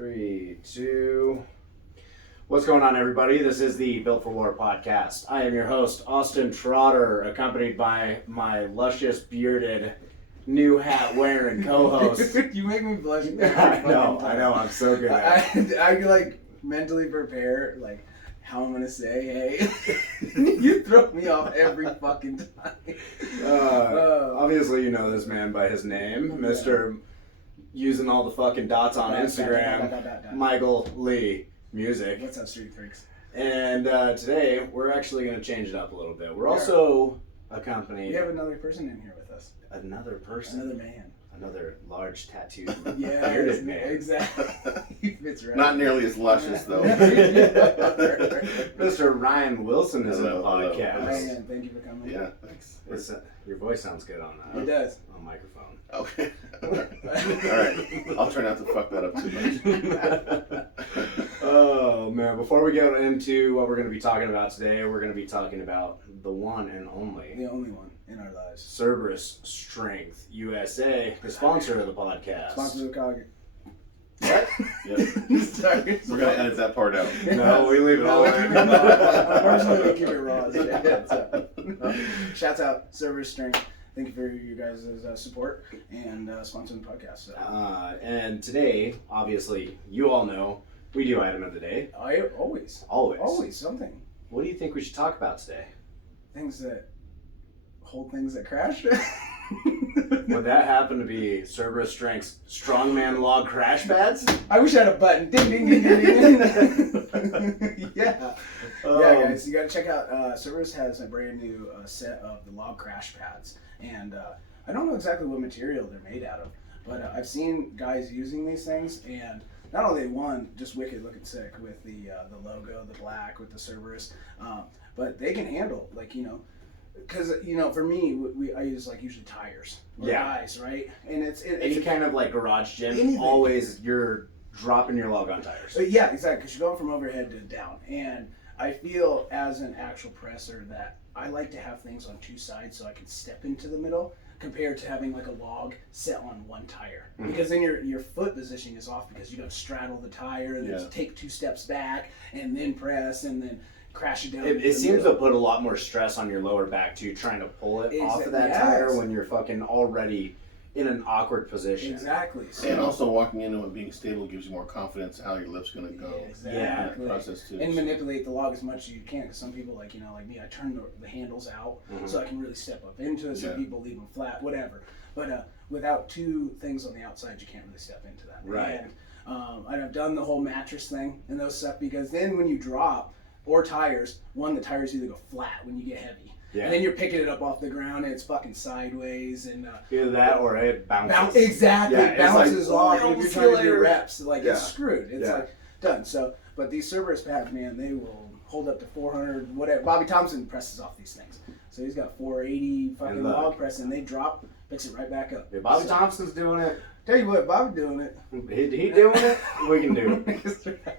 3, 2. What's going on, everybody? This is the Built for War podcast. I am your host, Austin Trotter, accompanied by my luscious, bearded, new hat wearing co-host. You make me blush. I know. I'm so good at it. I like mentally prepare like how I'm gonna say hey. You throw me off every fucking time. Obviously, you know this man by his name, Mr. Using all the fucking dots on Instagram, Michael Lee Musick. What's up, street freaks? And today we're actually going to change it up a little bit. We're also accompanied. We have another person in here with us. Another person. Another man. Another large tattooed bearded man. Exactly. He fits right. Not nearly as luscious though. Mr. Ryan Wilson is in the podcast. Ryan, thank you for coming. Yeah, thanks. Your voice sounds good on that. It does. On microphone. Okay. All right. I'll try not to fuck that up too much. Oh man! Before we go into what we're going to be talking about today, we're going to be talking about the one and only. The only one in our lives. Cerberus Strength USA, the sponsor of the podcast. Sponsor of the Cog. What? Yep. Sorry. We're gonna edit that part out. No, we leave it all in. Unfortunately, we keep it raw. Shouts out Cerberus Strength. Thank you for you guys' support and sponsoring the podcast. So. And today, obviously, you all know we do item of the day. Always something. What do you think we should talk about today? Things that hold things that crash. Would that happen to be Cerberus Strength's Strongman Log Crash Pads? I wish I had a button. Ding, ding, ding, ding, ding. Yeah. Yeah, guys, you got to check out. Cerberus has a brand new set of the log crash pads. And I don't know exactly what material they're made out of, but I've seen guys using these things, and not only one, just wicked looking sick with the logo, the black with the Cerberus, but they can handle, like, because for me, I use like usually tires or guys, right? And it's any kind of like garage gym. Anything. Always you're dropping your log on tires. Yeah, exactly. Because you're going from overhead to down, and I feel as an actual presser that I like to have things on two sides so I can step into the middle compared to having like a log set on one tire. Mm-hmm. Because then your foot positioning is off because you got to straddle the tire and then take 2 steps back and then press and then crash it down. It seems to put a lot more stress on your lower back too, trying to pull it off of that tire when you're fucking already in an awkward position. Exactly. So, and also walking into it being stable gives you more confidence in how your lip's going to go. Exactly. Yeah. Process too. And manipulate the log as much as you can, because some people, like me, I turn the handles out so I can really step up into it. Some people leave them flat, whatever. But without 2 things on the outside, you can't really step into that. Right. And I've done the whole mattress thing and those stuff, because then when you drop, or tires, the tires either go flat when you get heavy. Yeah. And then you're picking it up off the ground and it's fucking sideways and either that or it bounces. Exactly. Yeah, it bounces off if you're trying to do reps. Like it's screwed. It's like done. So but these Cerberus pads, man, they will hold up to 400 whatever. Bobby Thompson presses off these things. So he's got 480 fucking log press and they drop, picks it right back up. If Bobby Thompson's doing it. Tell you what, Bobby doing it. He doing it, we can do it.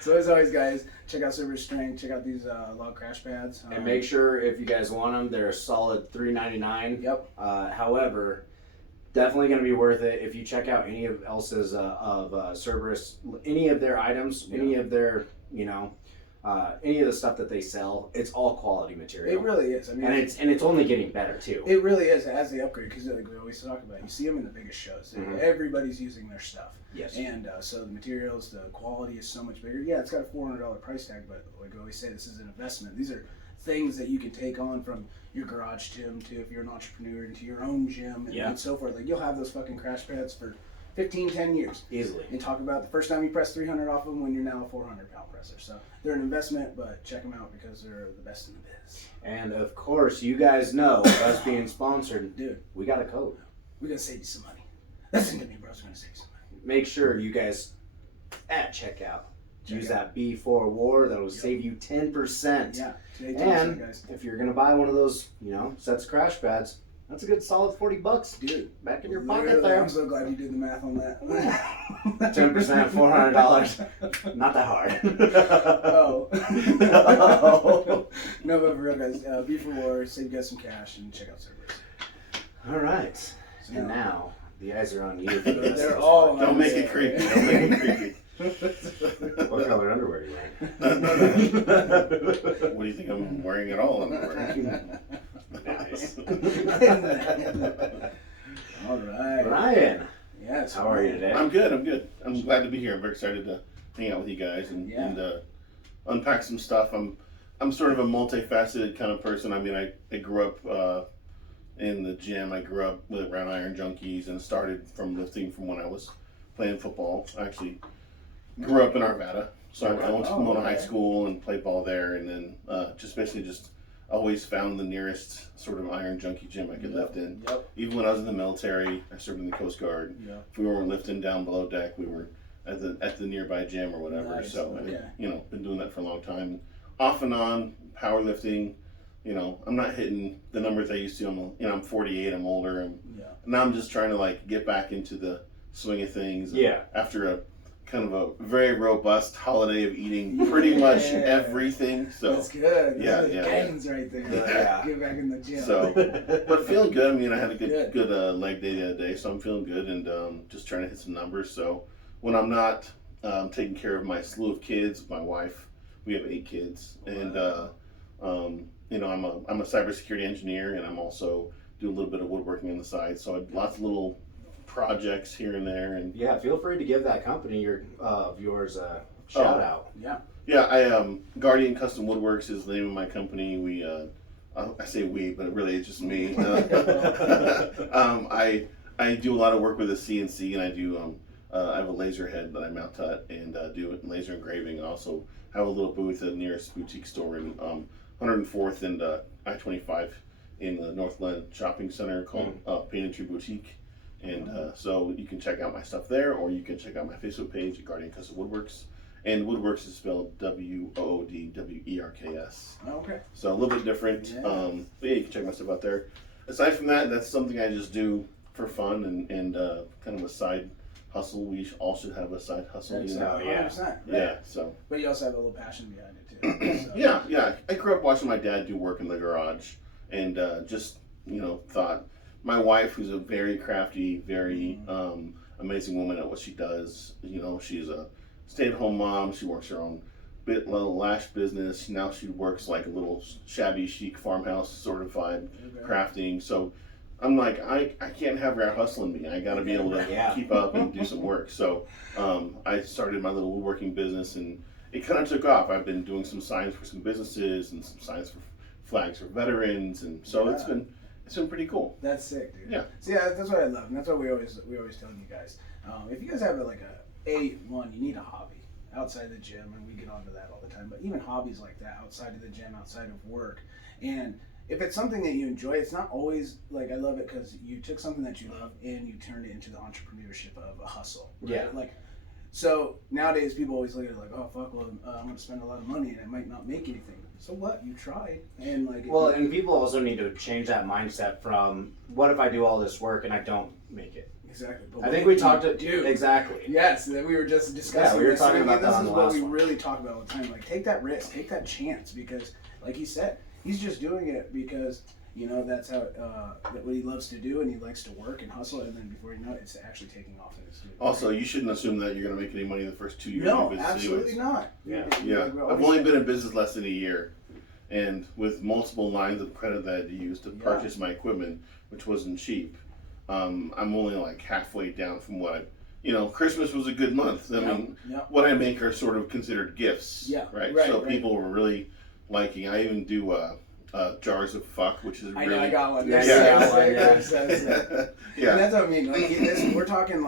So as always, guys, check out Cerberus Strength. Check out these log crash pads. And make sure if you guys want them, they're a solid $3.99. Yep. However, definitely going to be worth it if you check out any of else's Cerberus, any of their items, any of their any of the stuff that they sell. It's all quality material. It really is. I mean, and it's only getting better too. It really is as they upgrade, because like we always talk about, you see them in the biggest shows. Mm-hmm. Everybody's using their stuff. Yes. And so the materials, the quality is so much bigger. Yeah, it's got a $400 price tag, but like we always say, this is an investment. These are things that you can take on from your garage gym to, if you're an entrepreneur, into your own gym and so forth. Like you'll have those fucking crash pads for 10 years. Easily. And talk about the first time you pressed 300 off them when you're now a 400-pound presser. So they're an investment, but check them out because they're the best in the biz. And of course, you guys know, us being sponsored, dude, we got a code. We're going to save you some money. Listen to me, bro. We're going to save you some money. Make sure you guys, at checkout, use that B4WAR. That'll save you 10%. Yeah. And guys. If you're going to buy one of those, sets of crash pads, that's a good solid $40, dude. Back in your pocket there. I'm so glad you did the math on that. 10%, $400. Not that hard. Oh. No, but for real, guys, B4WAR, save you guys some cash and check out Cerberus. All right. And now, The eyes are on you. For the rest of They're this all podcast. Don't make it creepy. Don't make it creepy. What color underwear are you wearing? What do you think I'm wearing at all? Nice. All right. Ryan, Yes. how are you today? I'm good. I'm glad to be here. I'm very excited to hang out with you guys and unpack some stuff. I'm sort of a multifaceted kind of person. I mean, I grew up in the gym. I grew up around Iron Junkies and started from lifting from when I was playing football. I actually grew up in Arvada. So I went to Pomona High School and played ball there, and then just always found the nearest sort of Iron Junkie gym I could lift in. Yep. Even when I was in the military, I served in the Coast Guard. Yep. If we weren't lifting down below deck, we were at the nearby gym or whatever. Nice. So Okay. been doing that for a long time. Off and on, powerlifting. I'm not hitting the numbers I used to. I'm 48. I'm older. Now I'm just trying to get back into the swing of things. Yeah. After a kind of a very robust holiday of eating pretty much everything. So that's good. Yeah, Those are yeah, gains right there. Yeah. Get back in the gym. So, but feeling good. I mean, I had a Good. good leg day the other day, so I'm feeling good and just trying to hit some numbers. So when I'm not taking care of my slew of kids, my wife, we have 8 kids, and I'm a cybersecurity engineer, and I'm also do a little bit of woodworking on the side. So I have lots of little projects here and there, and Yeah, feel free to give that company of yours a shout out. Yeah. I Guardian Custom Woodworks is the name of my company. We I say we, but really it's just me. I do a lot of work with a CNC, and I do I have a laser head that I mount at and do laser engraving. I also have a little booth at the nearest boutique store in 104th and I-25 in the Northland Shopping Center called Painted Tree Boutique. And so you can check out my stuff there, or you can check out my Facebook page at Guardian Custom Woodworks. And Woodwerks is spelled WOODWERKS. Okay. So a little bit different. Yeah. But yeah, you can check my stuff out there. Aside from that, that's something I just do for fun and kind of a side hustle. We all should have a side hustle. That's You know? 100%. Right. Yeah. So. But you also have a little passion behind it too. So. Yeah. I grew up watching my dad do work in the garage, and just thought my wife, who's a very crafty, very amazing woman at what she does. She's a stay-at-home mom. She works her own little lash business. Now she works like a little shabby chic farmhouse certified crafting. So I'm like, I can't have her out hustling me. I got to be able to keep up and do some work. So I started my little woodworking business, and it kind of took off. I've been doing some signs for some businesses and some signs for flags for veterans, and so it's been pretty cool. That's sick, dude. Yeah. See, that's what I love, and that's what we always tell you guys. If you guys have you need a hobby outside the gym, and we get onto that all the time. But even hobbies like that outside of the gym, outside of work, and if it's something that you enjoy, it's not always I love it because you took something that you love and you turned it into the entrepreneurship of a hustle. Right? Yeah. So nowadays people always look at it like, oh fuck, well I'm going to spend a lot of money and it might not make anything. So what? You tried, and and people also need to change that mindset from what if I do all this work and I don't make it. Exactly. I think we talked to dude. Exactly. Yes, that we were just discussing. Yeah, we were this, talking and about that this on is the what last we one. really talk about all the time. Take that risk, take that chance, because, like he said, he's just doing it because that's how what he loves to do, and he likes to work and hustle, and then before you know it, it's actually taking off. And it's doing Also, you shouldn't assume that you're going to make any money in the first 2 years no, of your business. absolutely anyways. not. Yeah. I've only been in business less than a year, and with multiple lines of credit that I had to use to purchase my equipment, which wasn't cheap, I'm only halfway down from what Christmas was a good month. I mean, what I make are sort of considered gifts. Yeah. Right. So people were really liking. I even do jars of fuck, which is really. I know, I got one. Yeah, Yeah. And that's what I mean. We're talking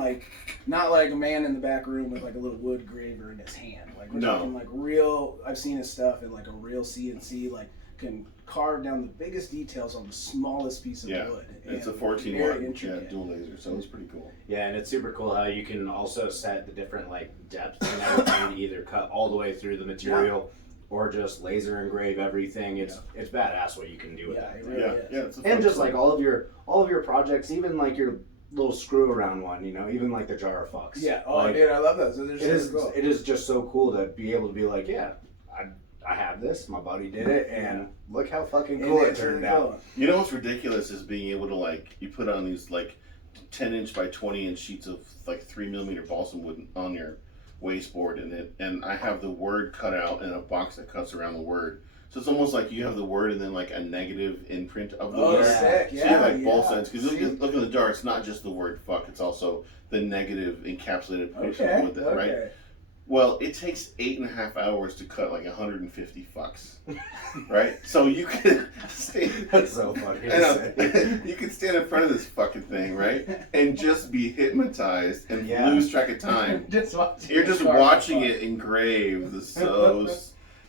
not like a man in the back room with a little wood graver in his hand. We're talking real. I've seen his stuff in a real CNC. Can carve down the biggest details on the smallest piece of wood. It's a 14 watt dual laser, so it's pretty cool. Yeah, and it's super cool how you can also set the different depths and everything to either cut all the way through the material or just laser engrave everything. It's badass what you can do with that. It really is. Yeah, it's a And just tool. all of your projects, even your little screw around one, even the jar of fucks. Yeah. Oh, dude, I love those. So It is just so cool to be able to be I have this. My buddy did it, and look how fucking cool it turned out. You know what's ridiculous is being able to you put on these 10-inch by 20-inch sheets of like 3mm balsam wood on your wasteboard, and I have the word cut out in a box that cuts around the word. So it's almost like you have the word and then like a negative imprint of the word. Sick. So you have like both sides. Because look in the jar, it's not just the word fuck, it's also the negative encapsulated picture with it, right? Well, it takes 8.5 hours to cut like 150 fucks, right? So you can stand. That's so funny. You can stand in front of this fucking thing, right, and just be hypnotized and lose track of time. You're just watching it engrave. So,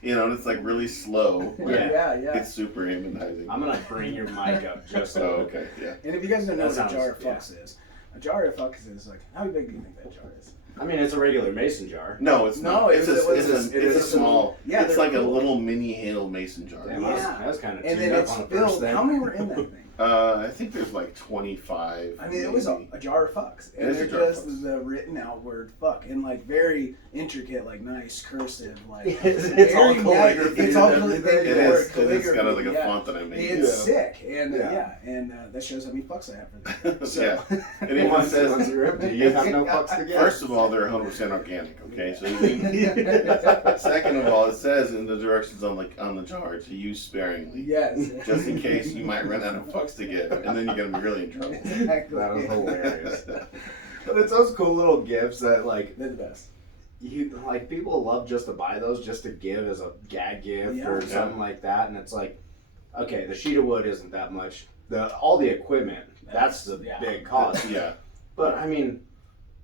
and it's like really slow. Yeah. It's super hypnotizing. I'm gonna bring your mic up just so. Okay, yeah. And if you guys don't know what a jar of fucks is, a jar of fucks is like, how big do you think that jar is? I mean, it's a regular mason jar. No, it's not. It's a small. Yeah, it's like a little mini handle mason jar. Damn, that was kind of and tuned then up it's on the first filled. thing. How many were in that thing? I think there's like 25. I mean, it was a jar of fucks, and they're just the written out word "fuck" in like very intricate, like nice cursive, like it's all calligraphy. It's all calligraphy. It is. It's got like a font that I made. It's sick, and that shows how many fucks I have for them. So. Yeah, and it even says, once you're empty, you have no fucks to give. First of all, they're 100% organic. Okay, so second of all, it says in the directions on the jar to use sparingly. Yes. Just in case you might run out of fucks to give, and then you're gonna be really in trouble. Exactly. That was hilarious. But it's those cool little gifts that like they're the best. You like people love just to buy those just to give as a gag gift or something like that, and it's like, okay, the sheet of wood isn't that much. All the equipment, that's the big cost. Yeah. But I mean,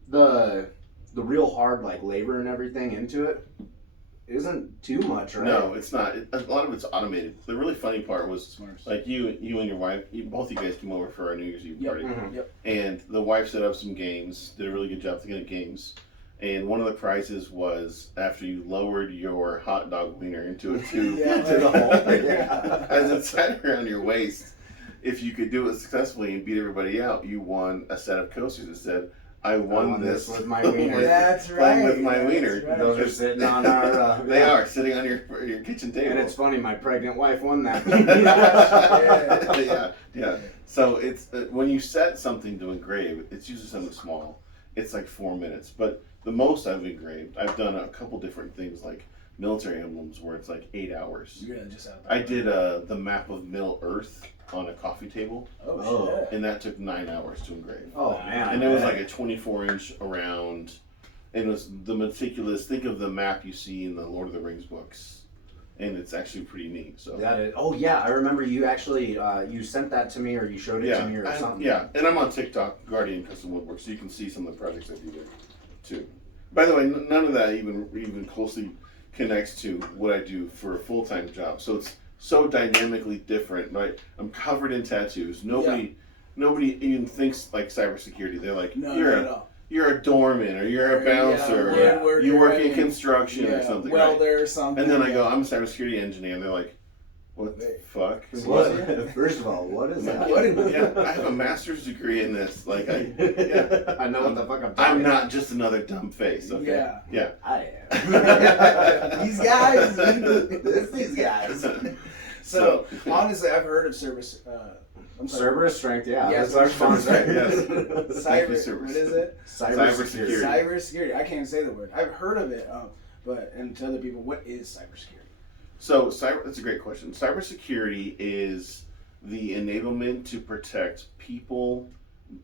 the real hard like labor and everything into it isn't too much, right? No, it's not. A lot of it's automated. The really funny part was like you and your wife, both of you guys came over for our New Year's Eve party, and the wife set up some games. Did a really good job thinking of games. And one of the prizes was after you lowered your hot dog wiener into a tube into the hole, as it sat around your waist. If you could do it successfully and beat everybody out, you won a set of coasters that said, "I won this with my wiener." That's right. With my wiener. Right. Those are sitting on our. They are sitting on your kitchen table. And it's funny, my pregnant wife won that. Yeah. So it's when you set something to engrave, it's usually something small. It's like 4 minutes, but the most I've engraved, I've done a couple different things like military emblems where it's like 8 hours. You're just out there. I did the map of Middle Earth on a coffee table. Oh shit! And that took 9 hours to engrave. Oh man! And it was like a 24-inch around. And it was the meticulous. Think of the map you see in the Lord of the Rings books, and it's actually pretty neat. So. I remember you actually you sent that to me or you showed it to me or something. Yeah, and I'm on TikTok, Guardian Custom Woodworks, so you can see some of the projects I do there too. By the way, none of that even closely connects to what I do for a full-time job. So it's so dynamically different, right? I'm covered in tattoos. Nobody even thinks like cybersecurity. They're like, you're a doorman or you're a bouncer or you work in construction or something. Welder or something. And then I go, I'm a cybersecurity engineer, and they're like, what the fuck? First of all, what is that? I have a master's degree in this. Like, I know what the fuck I'm talking I'm not just another dumb face. Okay. Yeah. I am. These guys. These guys. So honestly, I've heard of service. Cerberus strength, that's our sponsor. Yes. What is it? Cybersecurity. Cybersecurity. I can't say the word. I've heard of it, and to other people, what is cybersecurity? So, that's a great question. Cybersecurity is the enablement to protect people,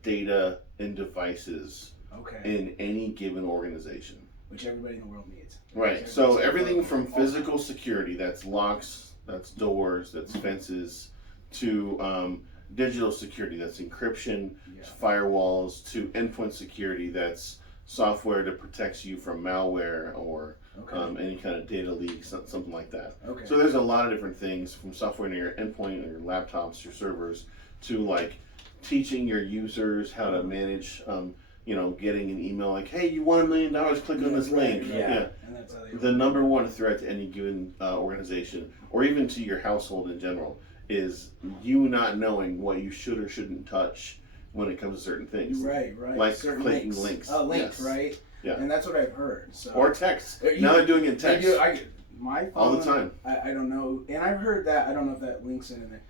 data, and devices in any given organization. Which everybody in the world needs. Right. So everything from physical security, that's locks, that's doors, that's fences, to digital security, that's encryption, firewalls, to endpoint security, that's software that protects you from malware or any kind of data leaks, something like that. So there's a lot of different things, from software in your endpoint, your laptops, your servers, to like teaching your users how to manage, getting an email like, hey, you won $1 million, click on this link. And that's how the number one threat to any given organization, or even to your household in general, is you not knowing what you should or shouldn't touch when it comes to certain things. Right. Like certain clicking links. Links, right? Yeah. And that's what I've heard. So. Or text. Now they're doing it in text. My phone, all the time. I don't know. And I've heard that. I don't know if that links in there.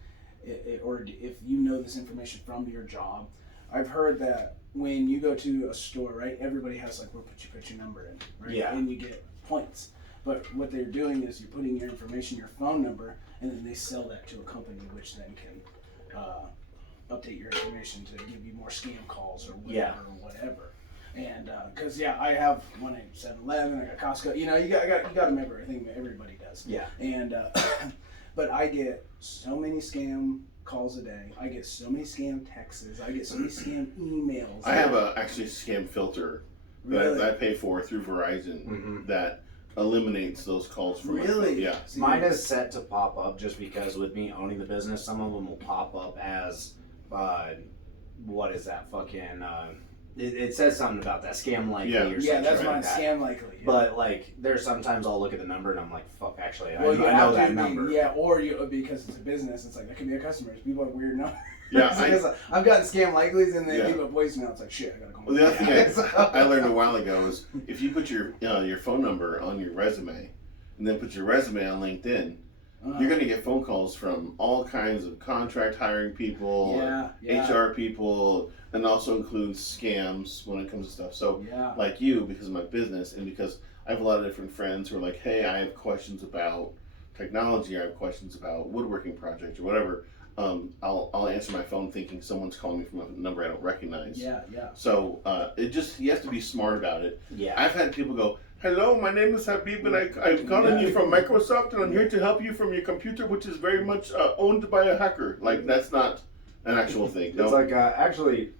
Or if you know this information from your job. I've heard that when you go to a store, right, everybody has like where you put your number in, right? Yeah. And you get points. But what they're doing is you're putting your information, your phone number, and then they sell that to a company, which then can update your information to give you more scam calls or whatever. And because I have one at 7-Eleven, I got Costco. You got to remember, I think everybody does. Yeah. And but I get so many scam calls a day. I get so many scam texts. I get so many scam emails. I have a actually scam filter that I pay for through Verizon that eliminates those calls from my phone. Yeah. Mine is set to pop up just because with me owning the business, some of them will pop up as what is that fucking it says something about that scam likely or something. Yeah, that's like mine, that. scam likely. Yeah. But like there's sometimes I'll look at the number and I'm like, fuck, actually I you know have that to number. or you because it's a business, it's like that could be a customer. People have weird numbers. Yeah, I've gotten scam likelies and they leave a voicemail. It's like shit. I gotta call. Well, the other thing I learned a while ago is if you put your phone number on your resume and then put your resume on LinkedIn, you're going to get phone calls from all kinds of contract hiring people, HR people, and also includes scams when it comes to stuff. So, like you, because of my business and because I have a lot of different friends who are like, hey, I have questions about technology, I have questions about woodworking projects or whatever. I'll answer my phone thinking someone's calling me from a number I don't recognize. So you have to be smart about it. Yeah. I've had people go, hello, my name is Habib and I'm calling you from Microsoft and I'm here to help you from your computer, which is very much owned by a hacker. Like, that's not an actual thing. It's like, actually,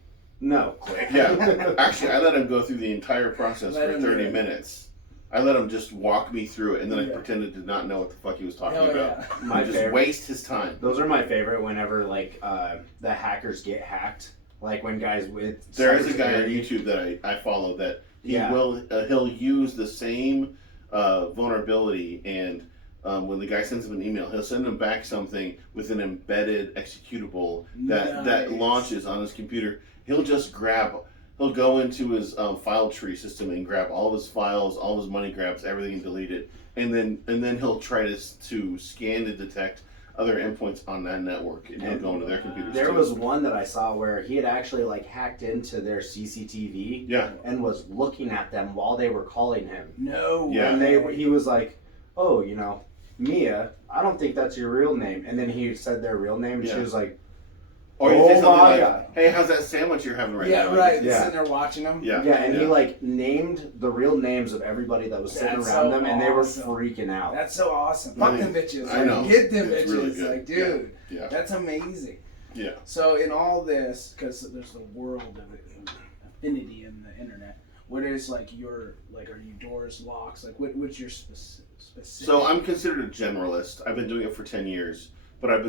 no. Click. Yeah. Actually, I let him go through the entire process for 30 minutes. I let him just walk me through it, and then I pretended to not know what the fuck he was talking about. My just waste his time. Those are my favorite whenever, like, the hackers get hacked. Like, when guys with... There is a guy on YouTube that I follow that he'll use the same vulnerability, and when the guy sends him an email, he'll send him back something with an embedded executable that launches on his computer. He'll just he'll go into his file tree system and grab all of his files, all of his money grabs, everything, and delete it. And then he'll try to scan to detect other endpoints on that network, and he'll go into their computers. There was one that I saw where he had actually like hacked into their CCTV and was looking at them while they were calling him. No. Yeah. And he was like, oh, Mia, I don't think that's your real name. And then he said their real name, and she was like, or you say something like, hey, how's that sandwich you're having right now? Yeah, right. Sitting there watching them. And he like named the real names of everybody that was sitting around them, and they were freaking out. That's so awesome. Fuck them bitches. I know. Get them bitches. Really good. Like, dude, that's amazing. Yeah. So in all this, because there's the world of affinity in the internet, what is like are you doors, locks? Like what's your specific? So I'm considered a generalist. I've been doing it for 10 years. But I've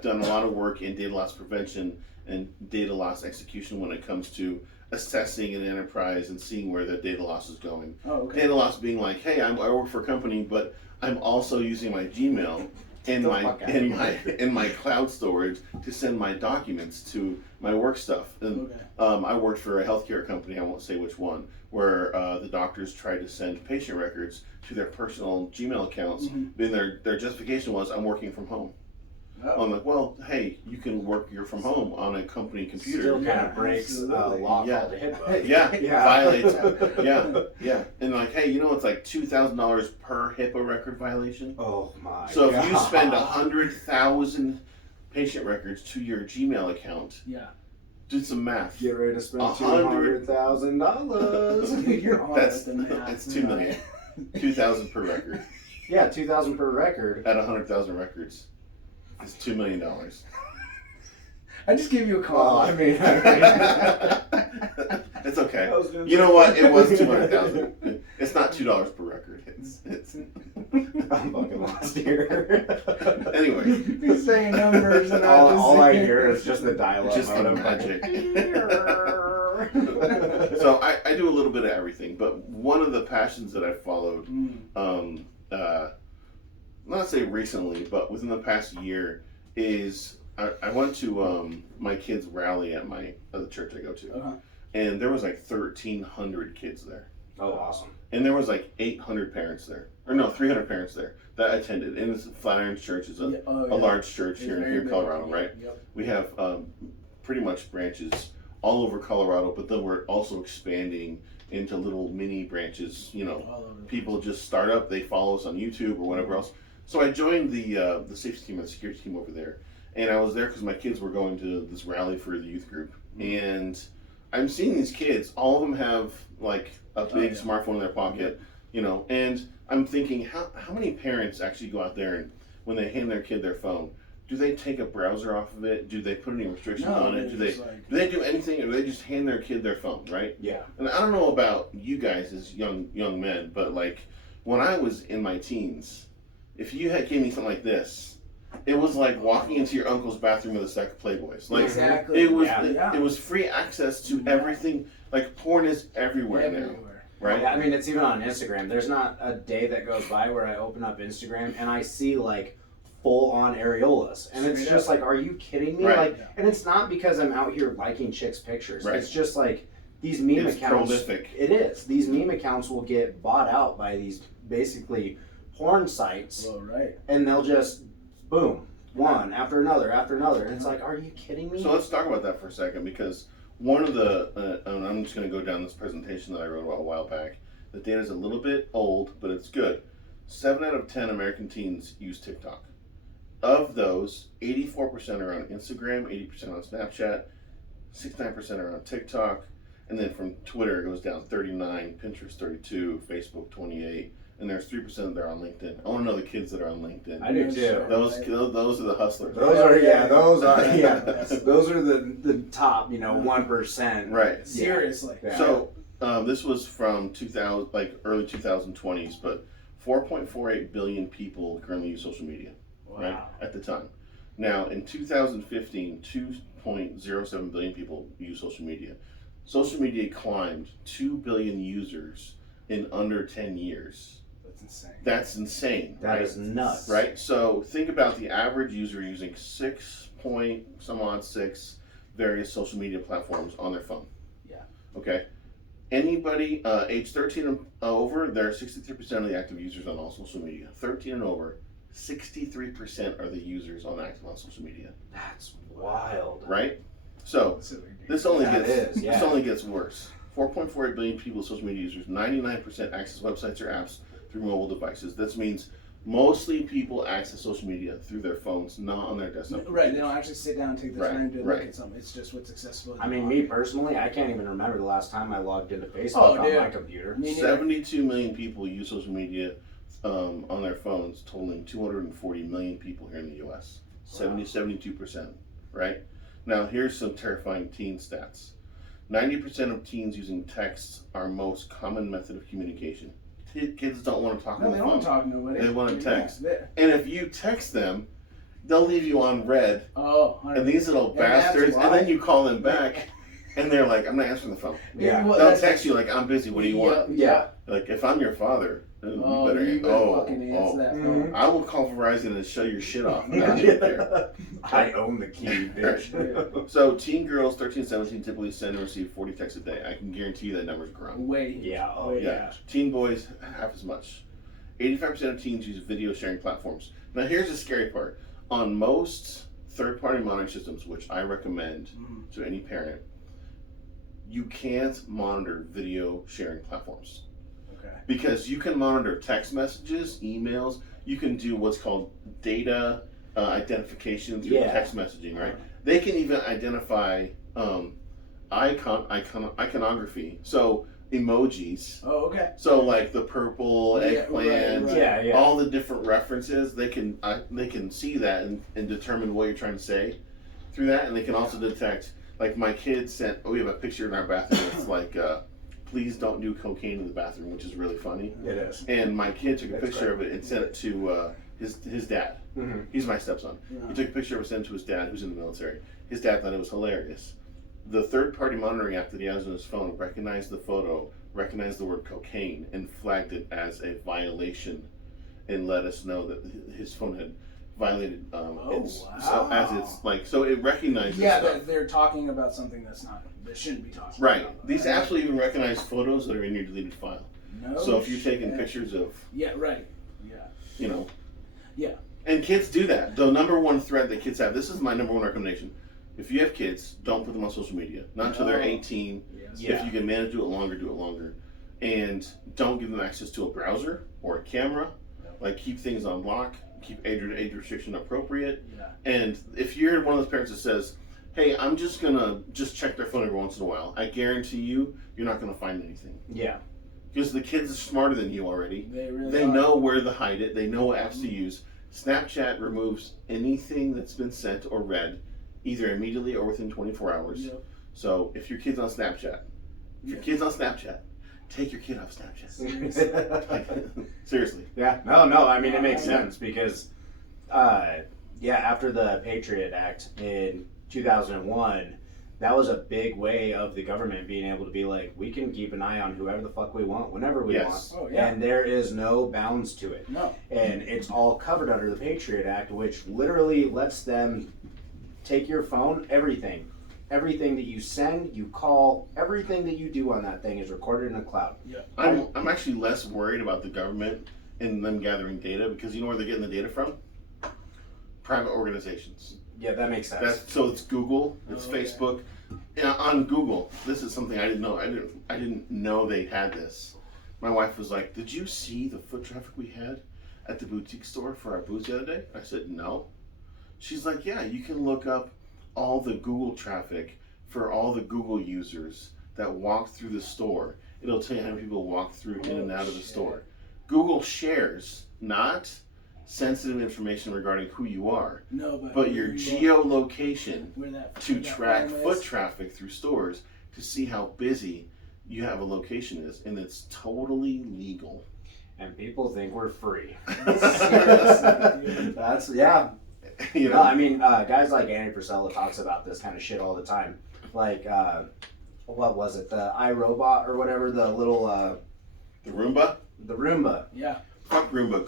done a lot of work in data loss prevention and data loss execution when it comes to assessing an enterprise and seeing where the data loss is going. Oh, okay. Data loss being like, hey, I work for a company, but I'm also using my Gmail and my cloud storage to send my documents to my work stuff. And I worked for a healthcare company, I won't say which one, where the doctors tried to send patient records to their personal Gmail accounts. Then their justification was, I'm working from home. I'm like, well, hey, you can work from home on a company computer. Still kind of breaks law called HIPAA. Violates. And like, hey, it's like $2,000 per HIPAA record violation. Oh my! So if you spend 100,000 patient records to your Gmail account, do some math. Get ready to spend $200,000. You're on the math. That's $2 million. 2,000 per record. Yeah, 2,000 per record. At 100,000 records, it's $2 million. I just gave you a call. Well, I mean, it's okay. You know what? It was 200,000. It's not $2 per record. It's. I'm fucking lost here. Anyway, he's saying numbers, and all I hear is just the dial-up. Just the magic. So I do a little bit of everything, but one of the passions that I followed, not say recently, but within the past year, is I went to my kids' rally at the church I go to, and there was like 1,300 kids there. Oh, awesome! And there was like 800 parents there, or no, 300 parents there that attended. And it's Flatiron Church is a large church here in Colorado, right? Yep. We have pretty much branches all over Colorado, but then we're also expanding into little mini branches. You know, people just start up, they follow us on YouTube or whatever else. So I joined the safety team and the security team over there, and I was there because my kids were going to this rally for the youth group, and I'm seeing these kids. All of them have like a big smartphone in their pocket, you know, and I'm thinking, how many parents actually go out there and when they hand their kid their phone, do they take a browser off of it? Do they put any restrictions on it? Do they do anything, or do they just hand their kid their phone, right? Yeah. And I don't know about you guys as young men, but like when I was in my teens, if you had gave me something like this, it was like walking into your uncle's bathroom with a stack of Playboys. Like Exactly. it was free access to everything. Like porn is everywhere now. Right? Yeah, I mean, it's even on Instagram. There's not a day that goes by where I open up Instagram and I see like full-on areolas, and it's just like, are you kidding me? Right. Like, and it's not because I'm out here liking chicks' pictures. Right. It's just like these meme It's accounts. prolific. It is. These meme accounts will get bought out by these basically porn sites, and they'll just boom, one after another, and it's like, are you kidding me? So let's talk about that for a second, because one of the, and I'm just going to go down this presentation that I wrote a while back. The data's a little bit old, but it's good. 7 out of 10 American teens use TikTok. Of those, 84% are on Instagram, 80% on Snapchat, 69% are on TikTok, and then from Twitter it goes down 39, Pinterest 32, Facebook 28, and there's 3% that are on LinkedIn. I want to know the kids that are on LinkedIn. I do too. Those are the hustlers. Those are those are the top 1%. Right. Seriously. Yeah. So this was from 2000, like early 2020s, but 4.48 billion people currently use social media. Wow. Right, at the time. Now, in 2015, 2.07 billion people use social media. Social media climbed 2 billion users in under 10 years. That's insane. That's insane. That is nuts. Right? So think about the average user using 6 various social media platforms on their phone. Yeah. Okay? Anybody age 13 and over, there are 63% of the active users on all social media. 13 and over, 63% are the users active on social media. That's wild. Right? So this only gets worse. 4.48 billion people with social media users, 99% access websites or apps through mobile devices. This means mostly people access social media through their phones, not on their desktop. Right, they don't actually sit down and take the time to look at something. It's just what's accessible. I mean, me personally, I can't even remember the last time I logged into Facebook on my computer. 72 million people use social media on their phones, totaling 240 million people here in the U.S. 72%, right? Now, here's some terrifying teen stats. 90% of teens using text are most common method of communication. Kids don't want to talk on the phone. They don't want to talk to nobody. They want to text. And if you text them, they'll leave you on red. Oh, and these little bastards, and then you call them back, and they're like, I'm not answering the phone. Yeah. They'll text you like, I'm busy, what do you want? Yeah. Like, if I'm your father, you better fucking answer that phone. I will call Verizon and show your shit off. I own the key, bitch. So teen girls 13 to 17 typically send and receive 40 texts a day. I can guarantee you that number's grown. Yeah. Teen boys, half as much. 85% of teens use video sharing platforms. Now here's the scary part. On most third-party monitoring systems, which I recommend to any parent, you can't monitor video sharing platforms. Because you can monitor text messages, emails. You can do what's called data identification through text messaging, right? They can even identify iconography. So emojis. Oh, okay. So like the purple eggplant, all the different references. They can see that and determine what you're trying to say through that, and they can also detect. Like my kid sent. We have a picture in our bathroom. It's like. Please don't do cocaine in the bathroom, which is really funny. It is. And my kid took a picture of it and sent it to his dad. Mm-hmm. He's my stepson. Yeah. He took a picture of it and sent it to his dad, who's in the military. His dad thought it was hilarious. The third-party monitoring app that he has on his phone recognized the photo, recognized the word cocaine, and flagged it as a violation, and let us know that his phone had violated. So it recognizes. Yeah, that they're talking about something that shouldn't be talking about. Right. These apps will even recognize photos that are in your deleted file. No. So if you're taking pictures of. Yeah. Right. Yeah. You know. Yeah. And kids do that. The number one threat that kids have. This is my number one recommendation. if you have kids, don't put them on social media. Not until they're 18. Yes. Yeah. If you can manage, do it longer. And don't give them access to a browser or a camera. Like, keep things on lock. Keep age restriction appropriate. Yeah. And if you're one of those parents that says, hey, I'm just gonna check their phone every once in a while, I guarantee you're not gonna find anything. Yeah. Because the kids are smarter than you already. They They know where to hide it. They know what apps to use. Snapchat removes anything that's been sent or read, either immediately or within 24 hours. Yep. So if your kid's on Snapchat, take your kid off Snapchat. Seriously. Yeah. No. I mean, it makes sense because, after the Patriot Act in 2001, that was a big way of the government being able to be like, we can keep an eye on whoever the fuck we want, whenever we Yes. want. Oh, yeah. And there is no bounds to it. No. And it's all covered under the Patriot Act, which literally lets them take your phone, everything that you send, you call, everything that you do on that thing is recorded in the cloud. Yeah. I'm actually less worried about the government and them gathering data, because you know where they're getting the data from? Private organizations. Yeah, that makes sense. So it's Google, it's Okay. Facebook. On Google, this is something I didn't know. I didn't know they had this. My wife was like, "Did you see the foot traffic we had at the boutique store for our booze the other day?" I said, "No." She's like, "Yeah, you can look up all the Google traffic for all the Google users that walk through the store. It'll tell you how many people walk through in and out of the store." Google shares not sensitive information regarding who you are, No, but your geolocation where that to track phone foot is. traffic through stores to see how busy you have a location is, and it's totally legal. And people think we're free. Seriously, dude. That's, You No, know, I mean, guys like Andy Frisella talks about this kind of shit all the time. Like, what was it? The iRobot or whatever, the little, the Roomba, the Roomba. Yeah. fuck Roomba,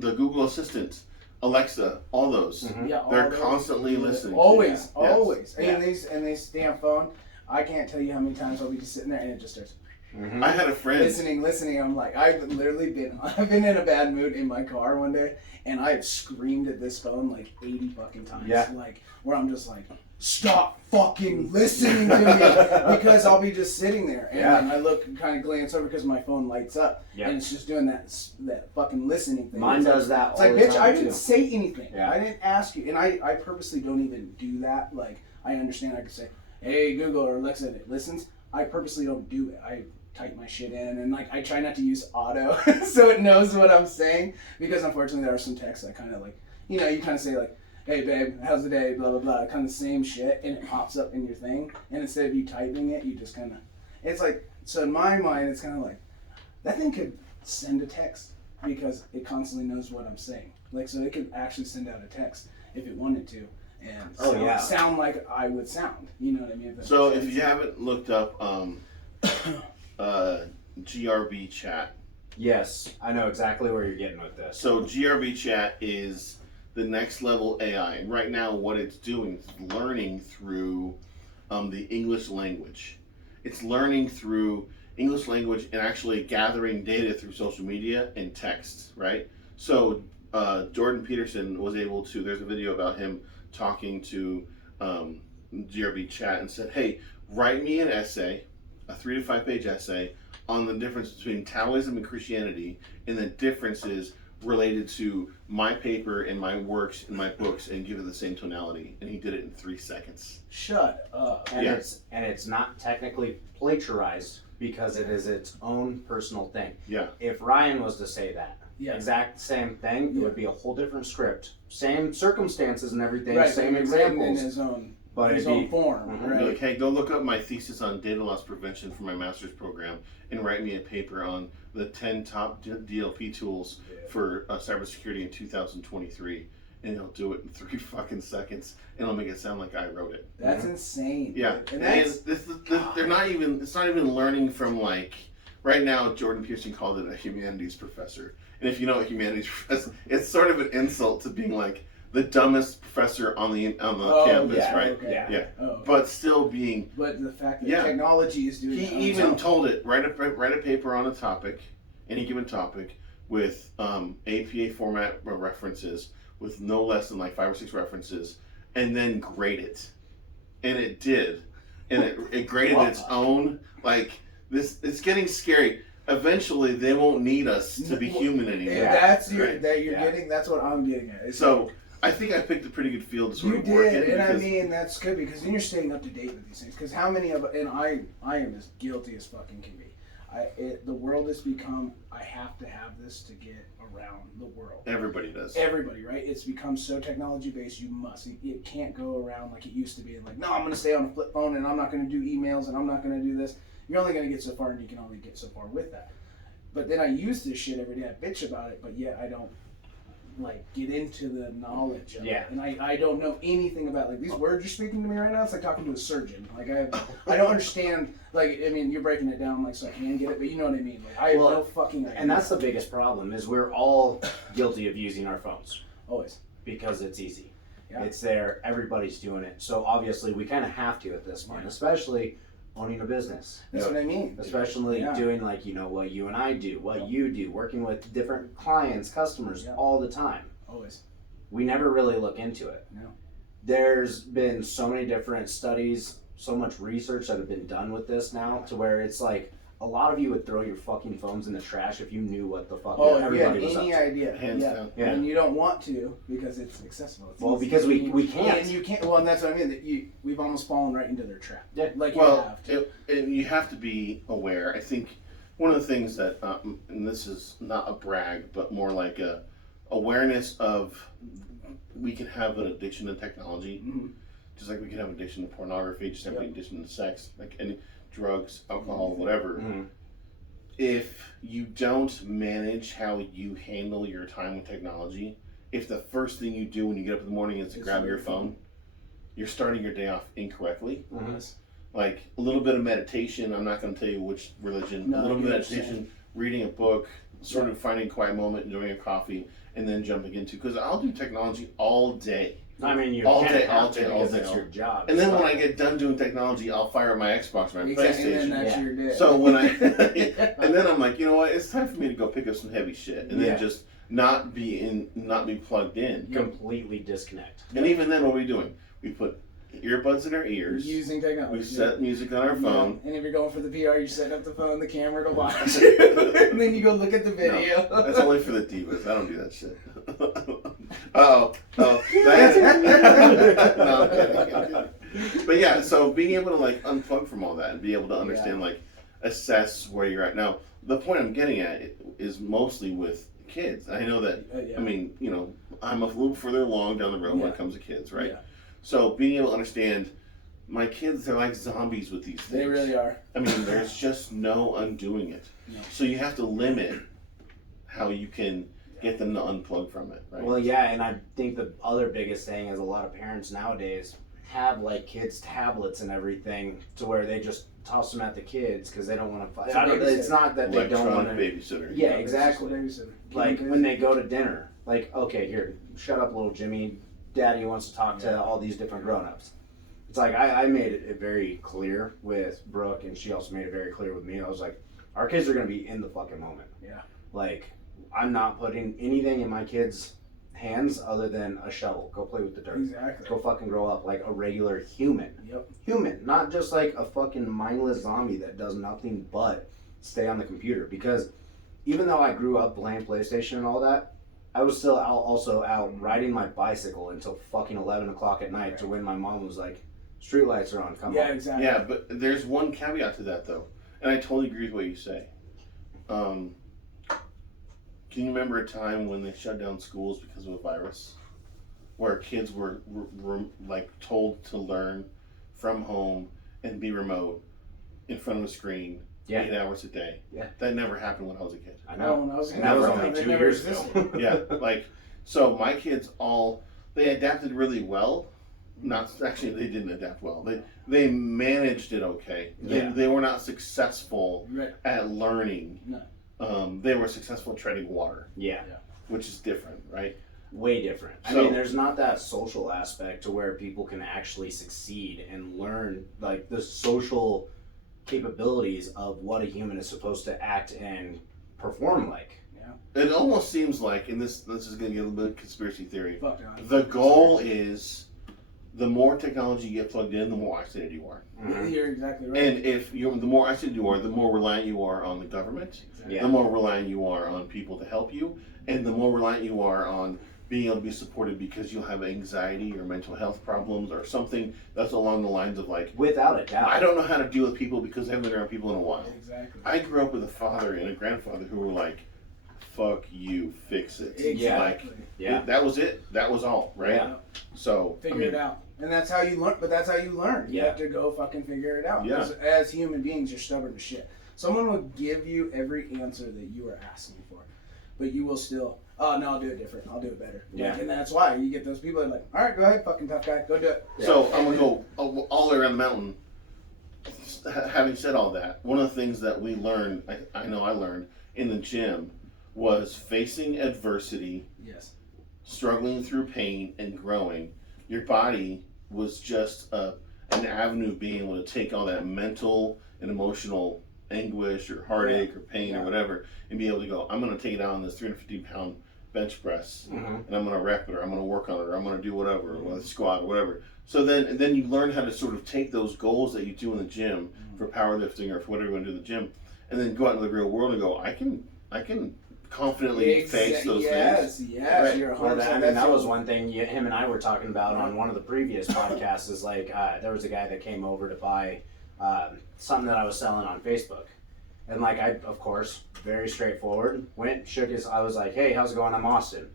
the Google Assistant, Alexa, all those. Mhm. Yeah. They're all those- constantly listening. to Always, you. Yes. always. Yeah. And they stay on phone. I can't tell you how many times I'll be just sitting there and it just starts Mhm. I had a friend. listening. I'm like, I've been in a bad mood in my car one day, and I have screamed at this phone like 80 fucking times. Yeah. Like, where I'm just like, stop fucking listening to me, because I'll be just sitting there and Yeah. then I look and kind of glance over because my phone lights up, Yeah. and it's just doing that fucking listening thing. Mine It's does like, that It's all like, the bitch, time, I didn't too. say anything. Yeah. I didn't ask you, and I purposely don't even do that. Like, I understand I could say, hey Google or Alexa, and it listens. I purposely don't do it. I type my shit in, and like I try not to use auto so it knows what I'm saying, because unfortunately there are some texts that kind of like, you kind of say like, hey babe, how's the day, blah blah blah, kind of the same shit, and it pops up in your thing, and instead of you typing it, you just kind of, it's like, so in my mind it's kind of like, that thing could send a text because it constantly knows what I'm saying, like, so it could actually send out a text if it wanted to, and sound like I would sound, you know what I mean? So if you haven't looked up GRB chat, Yes, I know exactly where you're getting with this. so GRB chat is the next level AI, and right now what it's doing is learning through the English language. It's learning through English language and actually gathering data through social media and text, right? So Jordan Peterson was able to, there's a video about him talking to GRB chat and said, hey, write me an essay, a 3 to 5 page essay on the difference between Taoism and Christianity and the differences related to my paper and my works and my books, and give it the same tonality. And he did it in 3 seconds. Shut up. And Yeah. it's not technically plagiarized because it is its own personal thing. Yeah. If Ryan was to say that exact same thing, it would be a whole different script. Same circumstances and everything, Right, same but written examples. in his own, but his it'd own be form, Mhm. Be right? like, hey, go look up my thesis on data loss prevention for my master's program and write me a paper on the 10 top DLP tools for cybersecurity in 2023. And he'll do it in 3 fucking seconds, and he'll make it sound like I wrote it. That's insane. Yeah, And and that's, they're not even. It's not even learning from, like, right now. Jordan Peterson called it a humanities professor, and if you know what humanities professor, it's sort of an insult to being like the dumbest professor on the campus, yeah, right? Okay. Yeah. Yeah, Oh, but still being. but the fact that Yeah. technology is doing it He on its even own. told it write a paper on a topic, any given topic, with APA format references, with no less than like 5 or 6 references, and then grade it. and it did, and it created its own like this. It's getting scary. Eventually, they won't need us to be human anymore. That's right? getting. That's what I'm getting at. It's so I think I picked a pretty good field to sort you of work in. did, and I mean that's good because then you're staying up to date with these things. Because how many of and I am as guilty as fucking can be. The world has become. I have to have this to get around the world. Everybody does. Everybody, right? It's become so technology based. You must. It can't go around like it used to be. And like, no, I'm going to stay on a flip phone, and I'm not going to do emails, and I'm not going to do this. You're only going to get so far, and you can only get so far with that. But then I use this shit every day. I bitch about it, but yet I don't like get into the knowledge of it. And I don't know anything about like these words you're speaking to me right now. It's like talking to a surgeon. Like I don't understand. Like I mean, you're breaking it down like so I can get it, but you know what I mean. Like I have no fucking idea. And that's the biggest problem is we're all guilty of using our phones. Always. Because it's easy. Yeah. It's there. Everybody's doing it. So obviously we kind of have to at this point, especially owning a business. That's what I mean. Especially doing like, you know, what you and I do, what you do, working with different clients, customers all the time. Always. We never really look into it. No. There's been so many different studies, so much research that have been done with this now to where it's like a lot of you would throw your fucking phones in the trash if you knew what the fuck everybody was up to. Any idea. Hands down. Yeah. And you don't want to because it's accessible. It's well, easy. because we can't. And you can't. Well, and that's what I mean. That we've almost fallen right into their trap. Yeah. Like you Well, have to. you have to be aware. I think one of the things that, and this is not a brag, but more like a awareness of we can have an addiction to technology, just like we can have addiction to pornography, just like an addiction to sex, like any drugs, alcohol, whatever. If you don't manage how you handle your time with technology, if the first thing you do when you get up in the morning is to grab your phone, you're starting your day off incorrectly. Like a little bit of meditation, I'm not going to tell you which religion, a little bit of meditation, reading a book, sort of finding a quiet moment, enjoying a coffee, and then jumping into, because I'll do technology all day. I mean, you all can't day, have all to day, all because day. it's your job. And then when I get done doing technology, I'll fire up my Xbox, my PlayStation. And then that's your day. So when I, and then I'm like, you know what? It's time for me to go pick up some heavy shit, and then just not be plugged in. Completely disconnect. And even then, what are we doing? We put earbuds in our ears. Using technology. We set music on our phone. And if you're going for the PR, you set up the phone, the camera to watch it. And then you go look at the video. No, that's only for the divas. I don't do that shit. No, I'm kidding. But yeah, so being able to like unplug from all that and be able to understand, like, assess where you're at. Now, the point I'm getting at is mostly with kids. I know that, I mean, you know, I'm a little further along down the road when it comes to kids, right? Yeah. So being able to understand, my kids, they're like zombies with these things. They really are. I mean, there's just no undoing it. No. So you have to limit how you can get them to unplug from it, right? Well, yeah, and I think the other biggest thing is a lot of parents nowadays have like kids' tablets and everything to where they just toss them at the kids because they don't want to. It's not that they don't want to. Babysitter. Yeah, exactly. Babysitter. Like when they go to dinner, like, okay, here, shut up, little Jimmy. Daddy wants to talk to all these different grown-ups. It's like I made it very clear with Brooke, and she also made it very clear with me. I was like, our kids are going to be in the fucking moment. Yeah. Like, I'm not putting anything in my kids' hands other than a shovel. Go play with the dirt. Exactly. Go fucking grow up like a regular human. Yep. Human, not just like a fucking mindless zombie that does nothing but stay on the computer. Because even though I grew up playing PlayStation and all that, I was still also out riding my bicycle until fucking 11 o'clock at night to when my mom was like, street lights are on, come on. Yeah, exactly. Yeah, but there's one caveat to that, though. And I totally agree with what you say. Can you remember a time when they shut down schools because of a virus? Where kids were like told to learn from home and be remote in front of a screen 8 hours a day. Yeah. That never happened when I was a kid. I know. When I was and that was only 2 years ago. Yeah, like, so my kids they adapted really well. Not actually, they didn't adapt well. They managed it okay. They were not successful at learning. No. They were successful at treading water. Yeah. Which is different, right? Way different. I mean, there's not that social aspect to where people can actually succeed and learn like the social capabilities of what a human is supposed to act and perform like. Yeah. It almost seems like, and this is going to get a little bit of conspiracy theory. Fuck no. The goal is the more technology you get plugged in, the more isolated you are. Mm-hmm. You're exactly right. And if the more isolated you are, the more reliant you are on the government, Yeah. the more reliant you are on people to help you, and the more reliant you are on being able to be supported because you'll have anxiety or mental health problems or something that's along the lines of like, Without a doubt. I don't know how to deal with people because I haven't been around people in a while. Exactly. I grew up with a father and a grandfather who were like, fuck you, fix it. Exactly. Like, that was it. That was all, right? Yeah. So, Figure it out. And that's how you learn. But that's how you learn. You Yeah. have to go fucking figure it out. Yeah. As human beings, you're stubborn as shit. Someone will give you every answer that you are asking for, but you will still, oh no, I'll do it different. I'll do it better. Yeah. Like, and that's why you get those people that are like, all right, go ahead, fucking tough guy, go do it. So I'm gonna go all the way around the mountain. Having said all that, one of the things that we learned, I know I learned in the gym, was facing adversity, Yes. struggling through pain, and growing. Your body was just an avenue of being able to take all that mental and emotional anguish or heartache or pain or whatever, and be able to go, I'm gonna take it out on this 350-pound bench press, Mm-hmm. and I'm gonna rep it, or I'm gonna work on it, or I'm gonna do whatever, or squat, or whatever. So then you learn how to sort of take those goals that you do in the gym for powerlifting or for whatever you want to do in the gym, and then go out into the real world and go, I can confidently face those things. Yes, Right. you're Well, 100%. that was one thing him and I were talking about on one of the previous podcasts. Is like there was a guy that came over to buy something that I was selling on Facebook, and like I, of course, very straightforward, went, shook his. I was like, hey, how's it going? I'm Austin.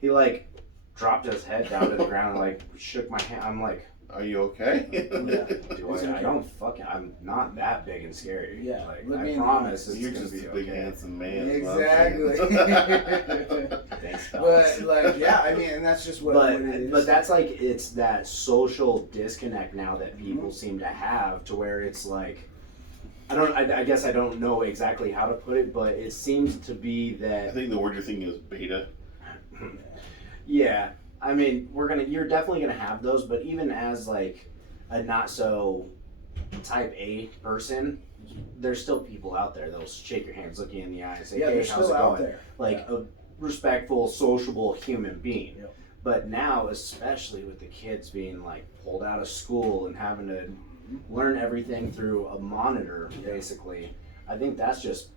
He like dropped his head down to the ground and like shook my hand. I'm like, Are you okay? I don't fucking. I'm not that big and scary. Yeah, Like let I me- promise it's You're gonna just be a big okay. handsome man. Exactly. Thanks, But fellas. like, yeah, I mean, and that's just what it is. But that's like it's that social disconnect now that people seem to have to where it's like I guess I don't know exactly how to put it, but it seems to be I that think the word you're thinking is beta. yeah. I mean, you're definitely gonna have those, but even as like a not so type A person, there's still people out there that'll shake your hands, look you in the eye, and say, yeah, "Hey, they're how's still it out going?" there. Like a respectful, sociable human being. Yep. But now, especially with the kids being like pulled out of school and having to learn everything through a monitor, basically, I think that's just